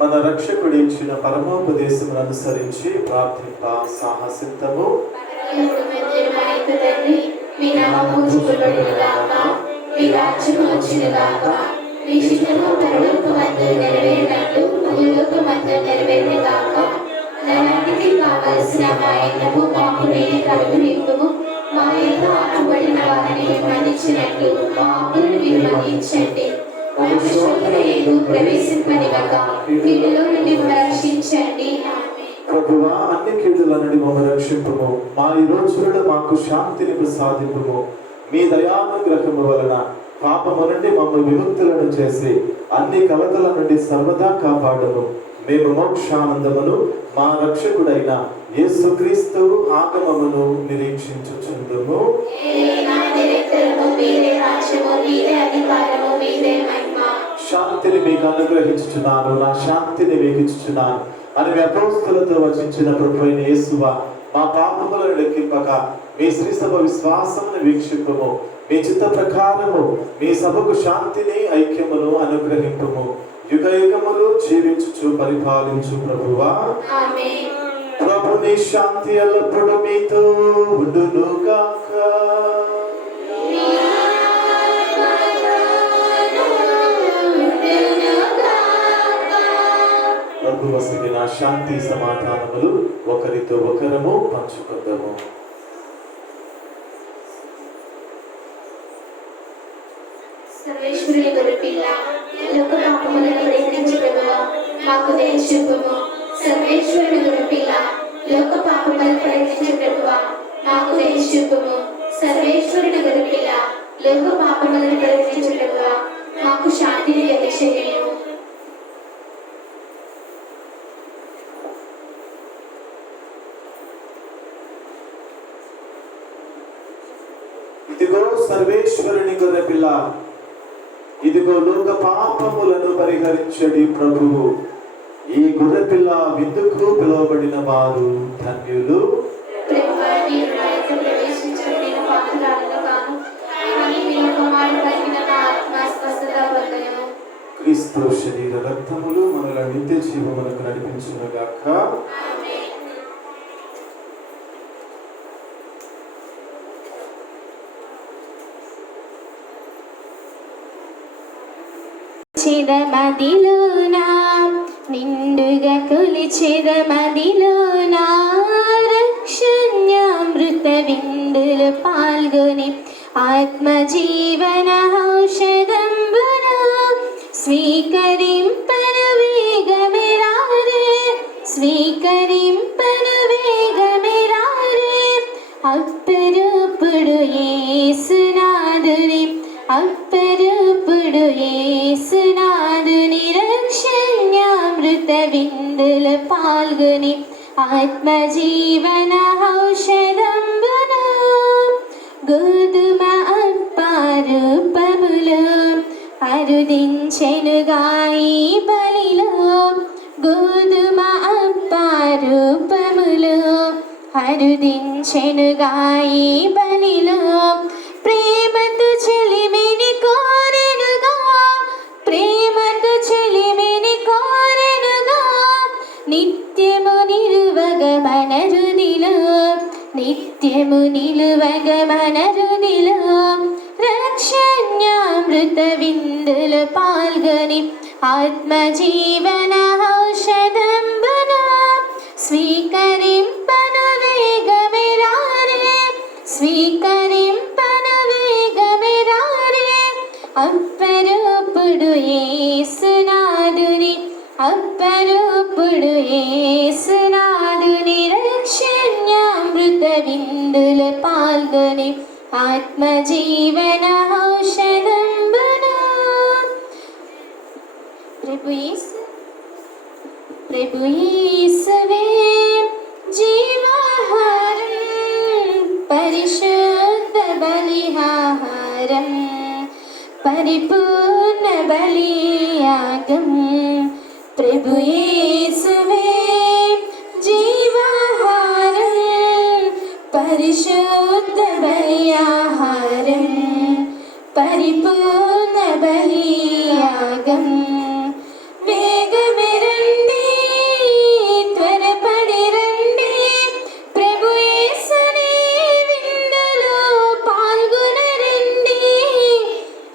మన రక్షకుడు ఇచ్చిన పరమోపదేశమును అనుసరించి ప్రార్థింప సాహసిద్ధము. మీ నామము పూజింపబడునుగాక, మీ రాజ్యము వచ్చునుగాక, మీ చిత్తము పరలోకమందు నెరవేరినట్లు భూలోకమందు నెరవేరునుగాక. నానాటికి కావలసిన మా యజ్ఞము మాకు నేటి కలుగునివ్వుము. మా యొక్క అప్పుబడిన వారిని మన్నించినట్లు మా అప్పులను మీరు మన్నించండి. ప్రభువా, అన్ని కీడుల నుండి మమ్మల్ని రక్షింపుము. మా ఈ రోజులలో మాకు శాంతిని ప్రసాదింపుము. మీ దయానుగ్రహము వలన పాపము నుండి మమ్మల్ని విముక్తులను చేసి అన్ని కలతల నుండి సర్వదా కాపాడుము. మేము మోక్షానందమును మా రక్షకుడైన యేసుక్రీస్తు ఆగమమును నిరీక్షించుచుందుము. శాంతిని మీకు అనుగ్రహించుచున్నాను, నా శాంతిని మీకు ఇచ్చుచున్నాను అని మీ అపోస్తలులతో వచించిన ప్రభువైన యేసువా, మా పాపములను లెక్కింపక మీ శ్రీ సభ విశ్వాసమును వీక్షింపము. మీ చిత్త ప్రకారము మీ సభకు శాంతిని ఐక్యమును అనుగ్రహింపము. యుగ యుగములు జీవించుచు పరిపాలించు ప్రభువా. ఆమేన్. ప్రభుని శాంతి ఎల్లప్పుడూ మీతో ఉండును గాక. ప్రభు వసగిన శాంతి సమాధానములు ఒకరితో ఒకరము పంచుకుందాము. సర్వేశ్వరుని గొర్రెపిల్ల, లోక పాపములను పరిహరించు ప్రభువా, మాకు దయ చూపుము. సర్వేశ్వరుని గొర్రెపిల్ల, లోక పాపములను పరిహరించు ప్రభువా, మాకు దయ చూపుము. సర్వేశ్వరుని గొర్రెపిల్ల, లోక పాపములను పరిహరించు ప్రభువా, మాకు శాంతిని దయచేయము. ఇదిగో సర్వేశ్వరుని గొర్రెపిల్ల, ఇదిగో లోక పాపములను పరిహరించడి ప్రభువు. ఈ గొర్రెపిల్ల విందుకు పిలువబడిన వారు ధన్యులు. ప్రభువా, మీరు నా యొద్ద ప్రవేశించడం నేను పాత్రురాలిని కాను, కానీ మీ కుమారుడు కలిగిన నా ఆత్మ స్వస్థత పొందెను. క్రీస్తు శరీర రక్తములు మనల నిత్య జీవమునకు నడిపించునుగాక. చిరమదిలోనా నిండుగా కొలిచెదమదిలోనా రక్షణ్యామృత విందులు పాల్గొని ఆత్మజీవన ఔషధంబున స్వీకరింపను వేగమెరారే, స్వీకరింపను వేగమెరారే. అప్పరూపుడు యేసునాథుని, అప్పరూపుడు యేసునాథుని రక్షణ్యామృత విందులు పాల్గొని ఆత్మజీవన ఔషధంబున గోధుమ అప్పారూపములు అరుదించెనుగా ఈ బలిలో, గోధుమ అప్పారూపములు అరుదించెనుగా ఈ బలిలో. ప్రేమతో చెలిమిని కోరెనుగా, ప్రేమతో చెలిమిని కోరెనుగా నిత్యము నిలువగ మన హృదిలో, నిత్యము నిలువగ మన హృదిలో. రక్షణ్యామృత విందులు పాల్గొని ఆత్మజీవన ఔషధంబున స్వీకరింపను వేగమెరారే, స్వీకరింపను వేగమెరారే. అప్పరూపుడు యేసునాథుని, అప్పరూపుడు యేసునాథుని రక్షణ్యామృత విందులు పాల్గొని ఆత్మజీవన ఔషధంబున. ప్రభు యేసువే జీవాహారం, పరిశుద్ధ బలిహారం, పరిపూర్ణ బలియాగం. ప్రభు యేసువే జీవాహారం, పరిశుద్ధ బలియాహారం, పరిపూర్ణ బలియాగం. వేగమెరండి, త్వరపడి రండి, ప్రభు యేసుని విందులో పాల్గొనరండి.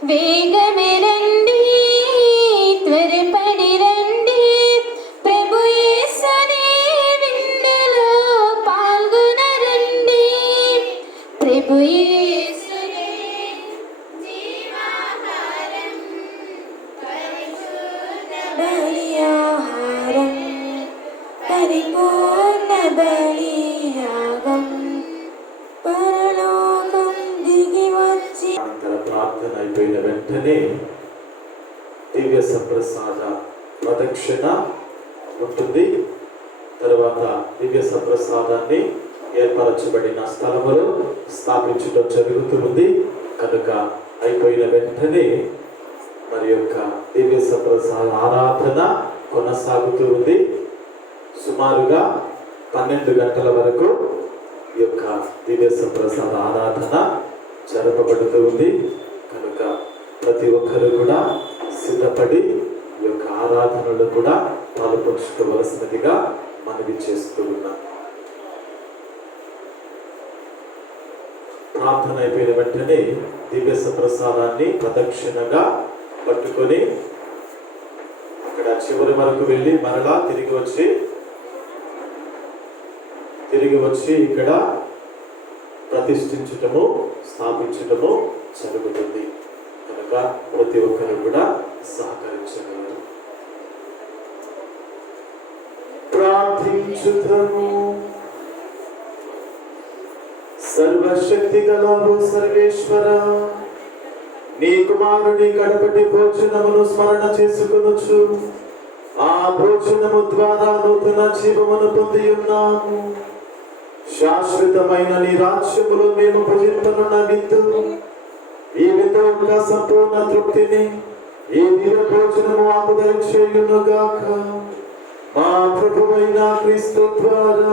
వేగమెరండి, త్వరపడి రండి, ప్రభు యేసుని విందులో పాల్గొనరండి. ప్రభు యేసుని జీవాహారం, పరిశుద్ధ బలియాహారం, పరిపూర్ణ బలియాగం. పరలోకం దిగి వచ్చి అనంతర ప్రార్థన అయిపోయిన వెంటనే దివ్య సప్రసాద ప్రదక్షిణ ఉంటుంది. తర్వాత దివ్య సప్రసాదాన్ని ఏర్పరచబడిన స్థలములో స్థాపించడం జరుగుతుంది. కనుక అయిపోయిన వెంటనే మరి యొక్క దివ్య సప్రసాద ఆరాధన కొనసాగుతూ ఉంది. సుమారుగా 12 గంటల వరకు ఈ యొక్క దివ్య ప్రసాద ఆరాధన జరపబడుతూ ఉంది. కనుక ప్రతి ఒక్కరు కూడా సిద్ధపడి ఈ యొక్క ఆరాధనలో కూడా పాల్పంచుకోవలసినదిగా మనవి చేస్తూ ఉన్నాం. ప్రార్థన అయిపోయిన వెంటనే దివ్య ప్రసాదాన్ని ప్రదక్షిణగా పట్టుకొని అక్కడ చివరి వరకు వెళ్ళి మరలా తిరిగి వచ్చి ఇక్కడ ప్రతిష్ఠించటము, స్థాపించటము జరుగుతుంది. కనుక ప్రతి ఒక్కరు కూడా సహకరించగలరు. ప్రార్థించుతము. సర్వశక్తి గలవు సర్వేశ్వర, నీ కుమారుని కడపటి భోజనమును స్మరణ చేసుకొనుచు ఆ భోజనము ద్వారా నూతన జీవమును పొంది ఉన్నాము. శాశ్వతమైన నీ రాజ్యములో మేము భుజింపనున్న విందు, ఈ విందు యొక్క సంపూర్ణ తృప్తిని ఈ దివ్య భోజనము ఆపుదయం చేయునుగాక. మా ప్రభువైన క్రీస్తు ద్వారా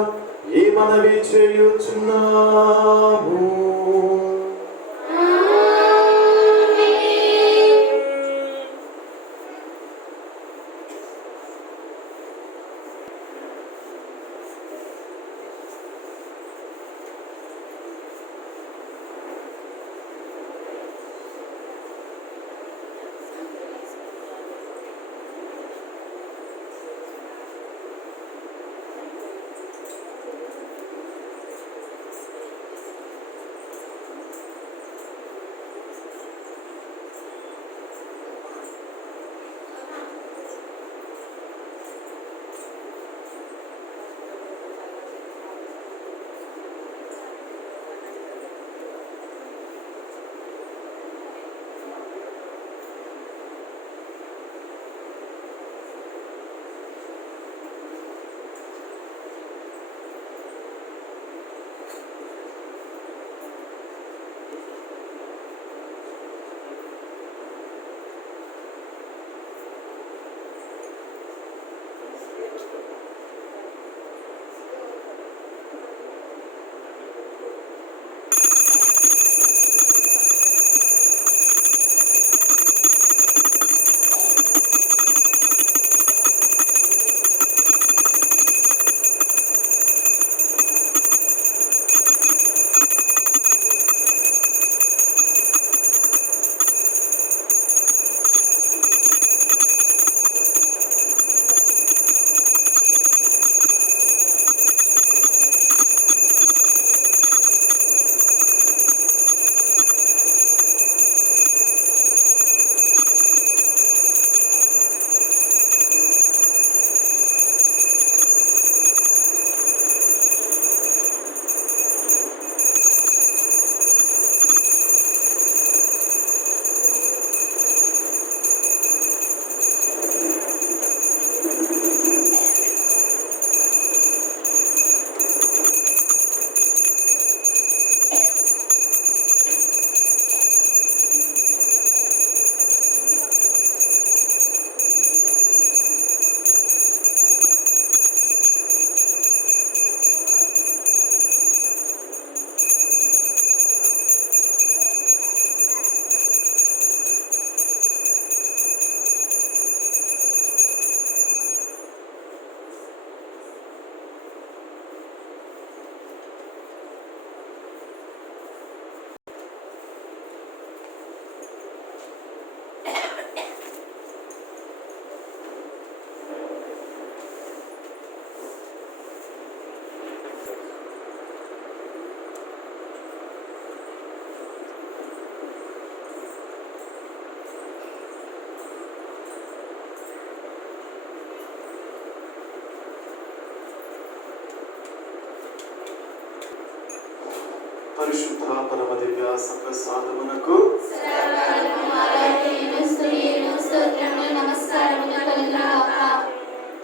ఈ మనవి చేయుచున్నాము. పరిశుద్ధ పరమ దివ్య సప్రసాదమునకు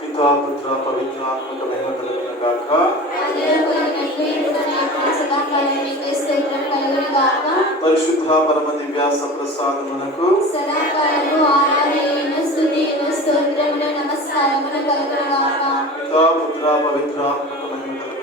పితా పుత్ర పవిత్ర ఆత్మక మహిమ కలుగును గాక. పరిశుద్ధ పరమ దివ్య సప్రసాదమునకు పితా పుత్ర పవిత్ర ఆత్మక మహిమ కలుగును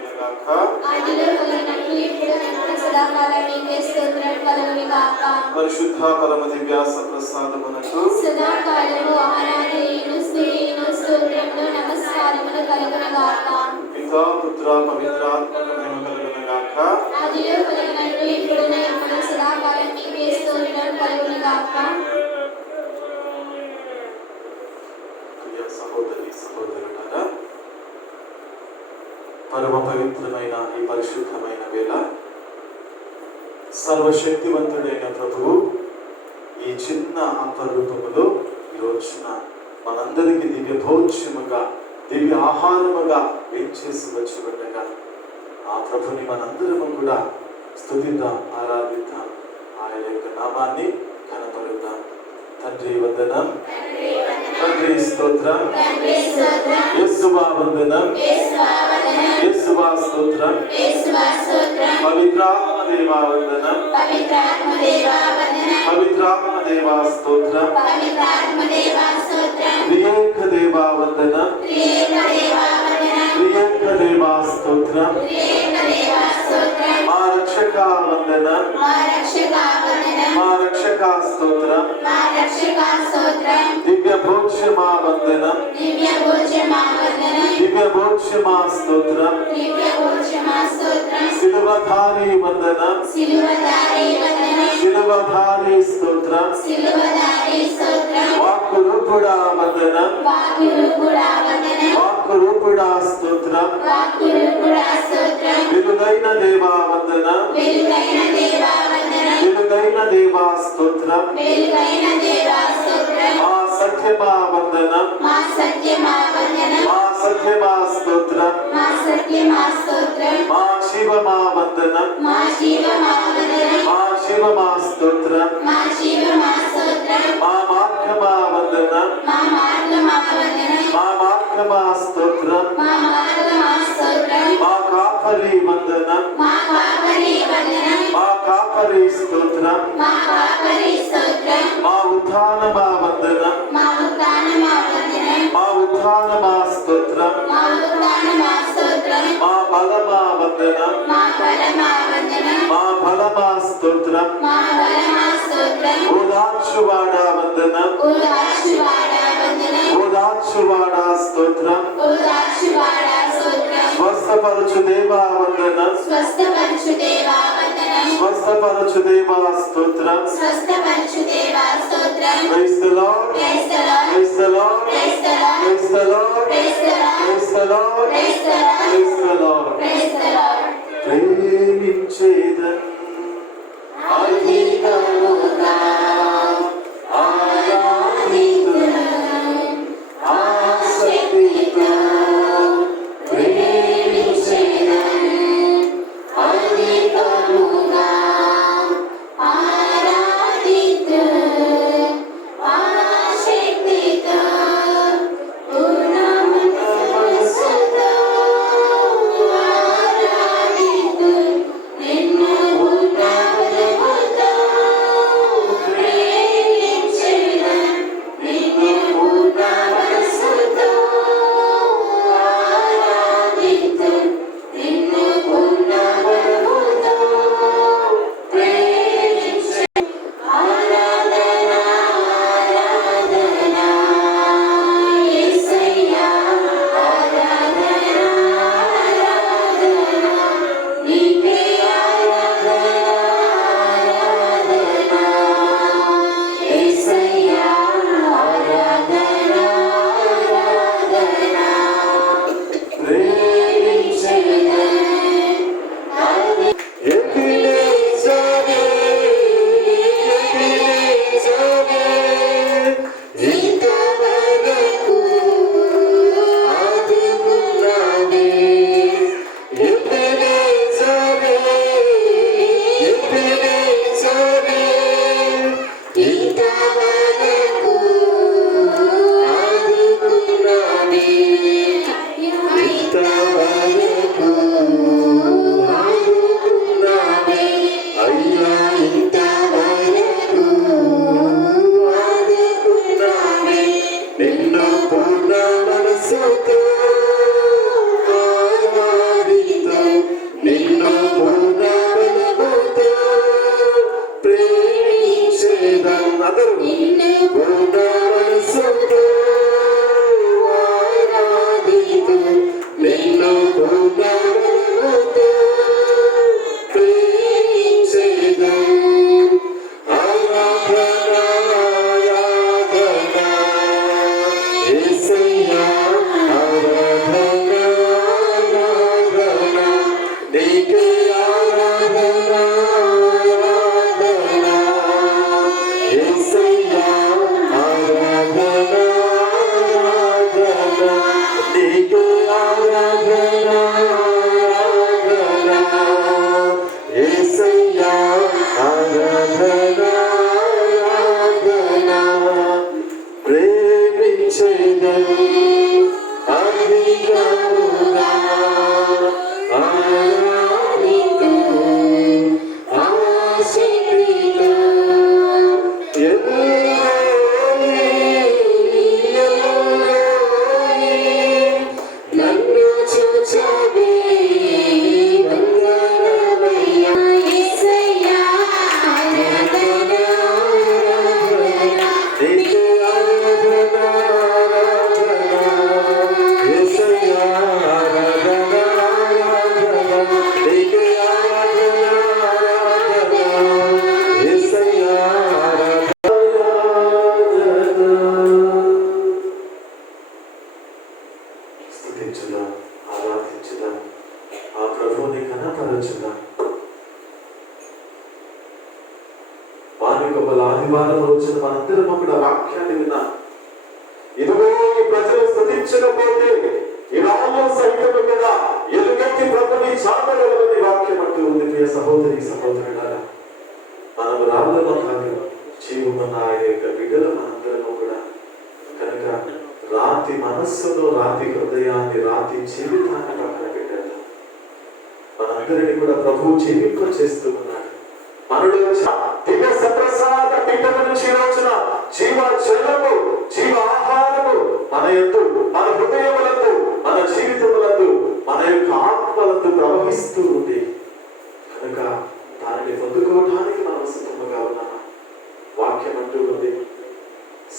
గాక. ఆదిలో కలిగినట్లు ఇప్పుడు ఎప్పుడు సదాకాలం నీకే స్తోత్రం కలుగును గాక. పరిశుద్ధ పరమ దివ్యాస ప్రసాదమునకు సదాకాలము ఆరాధనలు స్తుతిలు స్తోత్రములు నమస్కారములు కలుగును గాక. పితా పుత్ర పవిత్రాత్మక మహిమ కలుగును గాక. ఆదిలో కలిగినట్లు ఇప్పుడు ఎప్పుడు సదాకాలం నీకే స్తోత్రం కలుగును గాక. ప్రియ సహోదరి సహోదరులారా, పరమ పవిత్రమైన ఈ పరిశుద్ధమైన వేళ సర్వశక్తివంతుడైన ప్రభువు ఈ చిన్న అపరూపములో ఈ రోజున మనందరికీ దివ్య భోజ్యముగా దివ్య ఆహారముగా వేంచేసి వచ్చి ఉండగా ఆ ప్రభుని మనందరము కూడా స్తుతిద్దాం, ఆరాధిద్దాం, ఆయన యొక్క నామాన్ని కనపరుద్దాం. తండ్రి వందనం, తండ్రి స్తోత్రం, యేసువా వందనం, యేసువా స్తోత్రం, పవిత్రాత్మ దేవా వందనం, పవిత్రాత్మ దేవా స్తోత్రం, త్రియేక దేవా వందనం, త్రియేక దేవా స్తోత్రం, మా రక్షక వందనం, మా రక్షక స్తోత్రం, దివ్య భోజ్యమా వందనం, దివ్య భోజ్యమా స్తోత్రం, సిలువధారి వందనం, సిలువధారి స్తోత్రం, వాక్కు రూపుడా వందనం, వాక్కు రూపుడా స్తోత్రం, వెలుగైన దేవా వందనం, వెలుగైన దేవా స్తోత్రం, మా సత్యమా వందనం, మా సత్యమా స్తోత్రం, మా శివమా వందనం, మా శివమా స్తోత్రం, మా మార్గమా వందనం, మా మార్గమా స్తోత్రం, మా కాపరి వందనం, మా కాపరి స్తోత్రం, మా ఉత్థానమా వందనం, మా ఉత్థానమా స్తోత్రం, మా బలమా వందనం, మా బలమా స్తోత్రం, ఓదార్చువాడా వందనం, ఓదార్చువాడా స్తోత్రం, స్వస్థపరచు దేవా వందనం, స్వస్థపరచు దేవా స్తోత్రం. Praise the Lord, praise the Lord, praise the Lord, praise the Lord, praise the Lord. ప్రేమించేదన్ అధికముగా ఆరాధితున్ ఆసక్తితో ప్రేమించేదన్ అధికముగా నిన్ను స్తుతించుదాం, ఆరాధించుదాం, ఆ ప్రభువుని ఘనపరచుదాం. వానికొక ఆదివారం రోజున మనందరం అక్కడ వాక్యాన్ని విన్నాం. ఇదిగో ఈ ప్రజలు స్తుతించకపోతే ఈ రాళ్ళు సైతం కూడా ఎలుగెత్తి ప్రభుని చాటగలవని వాక్యం అంటూ ఉంది. ప్రియ సహోదరి సహోదరులారా, మనం రాళ్ళలో కాదు, జీవమున్న ఆయన యొక్క బిడ్డలు మనందరము కూడా. కనుక రాతి మనస్సులో, రాతి హృదయాన్ని, రాతి జీవితాన్ని పక్కన పెట్టారు. మనందరినీ కూడా ప్రభువు జీవింప చేస్తూ ఉన్నాడు. మనలో దివ్య సప్రసాద పీఠం నుంచి రోజున జీవ జలము, జీవ ఆహారము మన యందు, మన హృదయములందు, మన జీవితములందు, మన యొక్క ఆత్మలందు ప్రవహిస్తూ ఉంది. కనుక దానిని పొందుకోవడానికి మనం సిద్ధముగా ఉన్నామా? వాక్యం అంటూ ఉంది,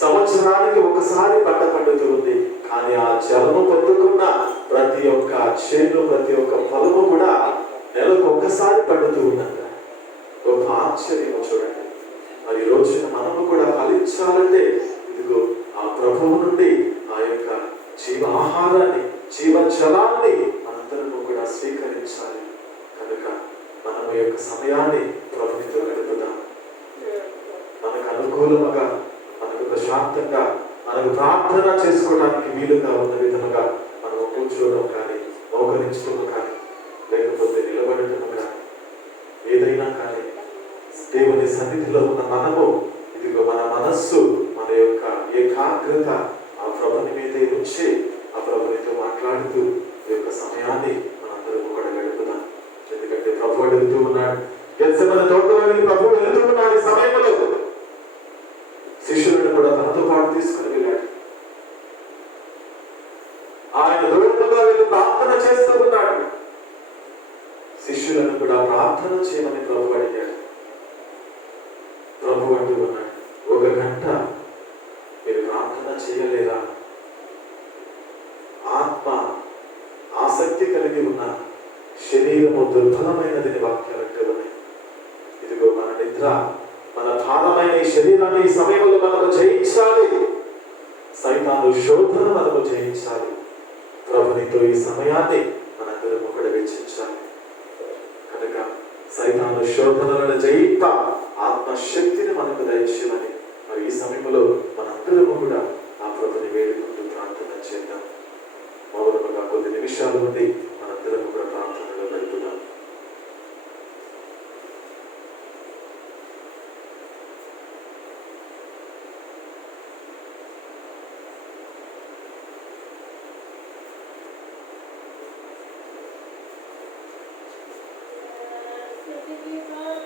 సంవత్సరానికి ఒకసారి పంట పండుతూ ఉంది. కానీ ఆ జలము పొందుకున్న ప్రతి ఒక్క చేను, ప్రతి ఒక్క ఫలము కూడా నెలకు ఒక్కసారి పండుతూ ఉన్నది. ఒక ఆశ్చర్యము చూడండి. మరి ఈ రోజున మనము కూడా ఫలించాలంటే ఇదిగో ఆ ప్రభువు నుండి ఆ యొక్క జీవ ఆహారాన్ని, జీవ జలాన్ని మనందరము కూడా స్వీకరించాలి. కనుక మనము యొక్క సమయాన్ని ప్రభునితో గడుపుదాం. మనకు అనుకూలముగా, మనకు ప్రశాంతంగా, మనకు ప్రార్థన చేసుకోవడానికి వీలుగా ఉన్న విధముగా మనం కూర్చోవడం కానీ, మోకరించడం కానీ, లేకపోతే నిలబడటం కానీ, ఏదైనా కానీ దేవుని సన్నిధిలో ఉన్న మనము ఇదిగో మన మనస్సు, మన యొక్క ఏకాగ్రత ఆ ప్రభుని మీదే ఉంచి ఆ ప్రభునితో మాట్లాడుతూ ఈ యొక్క సమయాన్ని మనందరము కూడా గడుపుదాం. ఎందుకంటే ప్రభు అడుగుతూ ఉన్నాడు. గెత్సేమనే తోటలోకి ప్రభు వెళ్తూ ఉన్నాడు. ఈ సమయంలో శిష్యులను కూడా తనతో పాటు తీసుకుని వెళ్ళాడు. ఆయన దూరంగా వెళ్ళి ప్రార్థన చేస్తూ ఉన్నాడు. శిష్యులను కూడా ప్రార్థన చేయమని ప్రభు అడిగాడు. ప్రభు అంటూ ఉన్నాడు, 1 గంట మీరు ప్రార్థన చేయలేరా? ఆత్మ ఆసక్తి కలిగి ఉన్న శరీరము దుర్బలమైనదని వాక్యాలు అంటూ ఉన్నాయి. ఇదిగో మన నిద్ర, మన భారమైన ఈ శరీరాన్ని ఈ సమయంలో మనము జయించాలి. సైతాను శోధన మనము జయించాలి. ప్రభునితో ఈ సమయాన్ని మనందరం ఒకటి వెచ్చించాలి. కనుక సైతాను శోధనలను జయింప ఆత్మశక్తిని మనకు దయచేయమని మరి ఈ సమయంలో మనందరము కూడా ఆ ప్రభుని వేడుకుంటూ ప్రార్థన చేద్దాం. మౌనముగా కొద్ది నిమిషాలు ఉండి మనందరము కూడా ప్రార్థనలో గడుపుదాం. Thank you.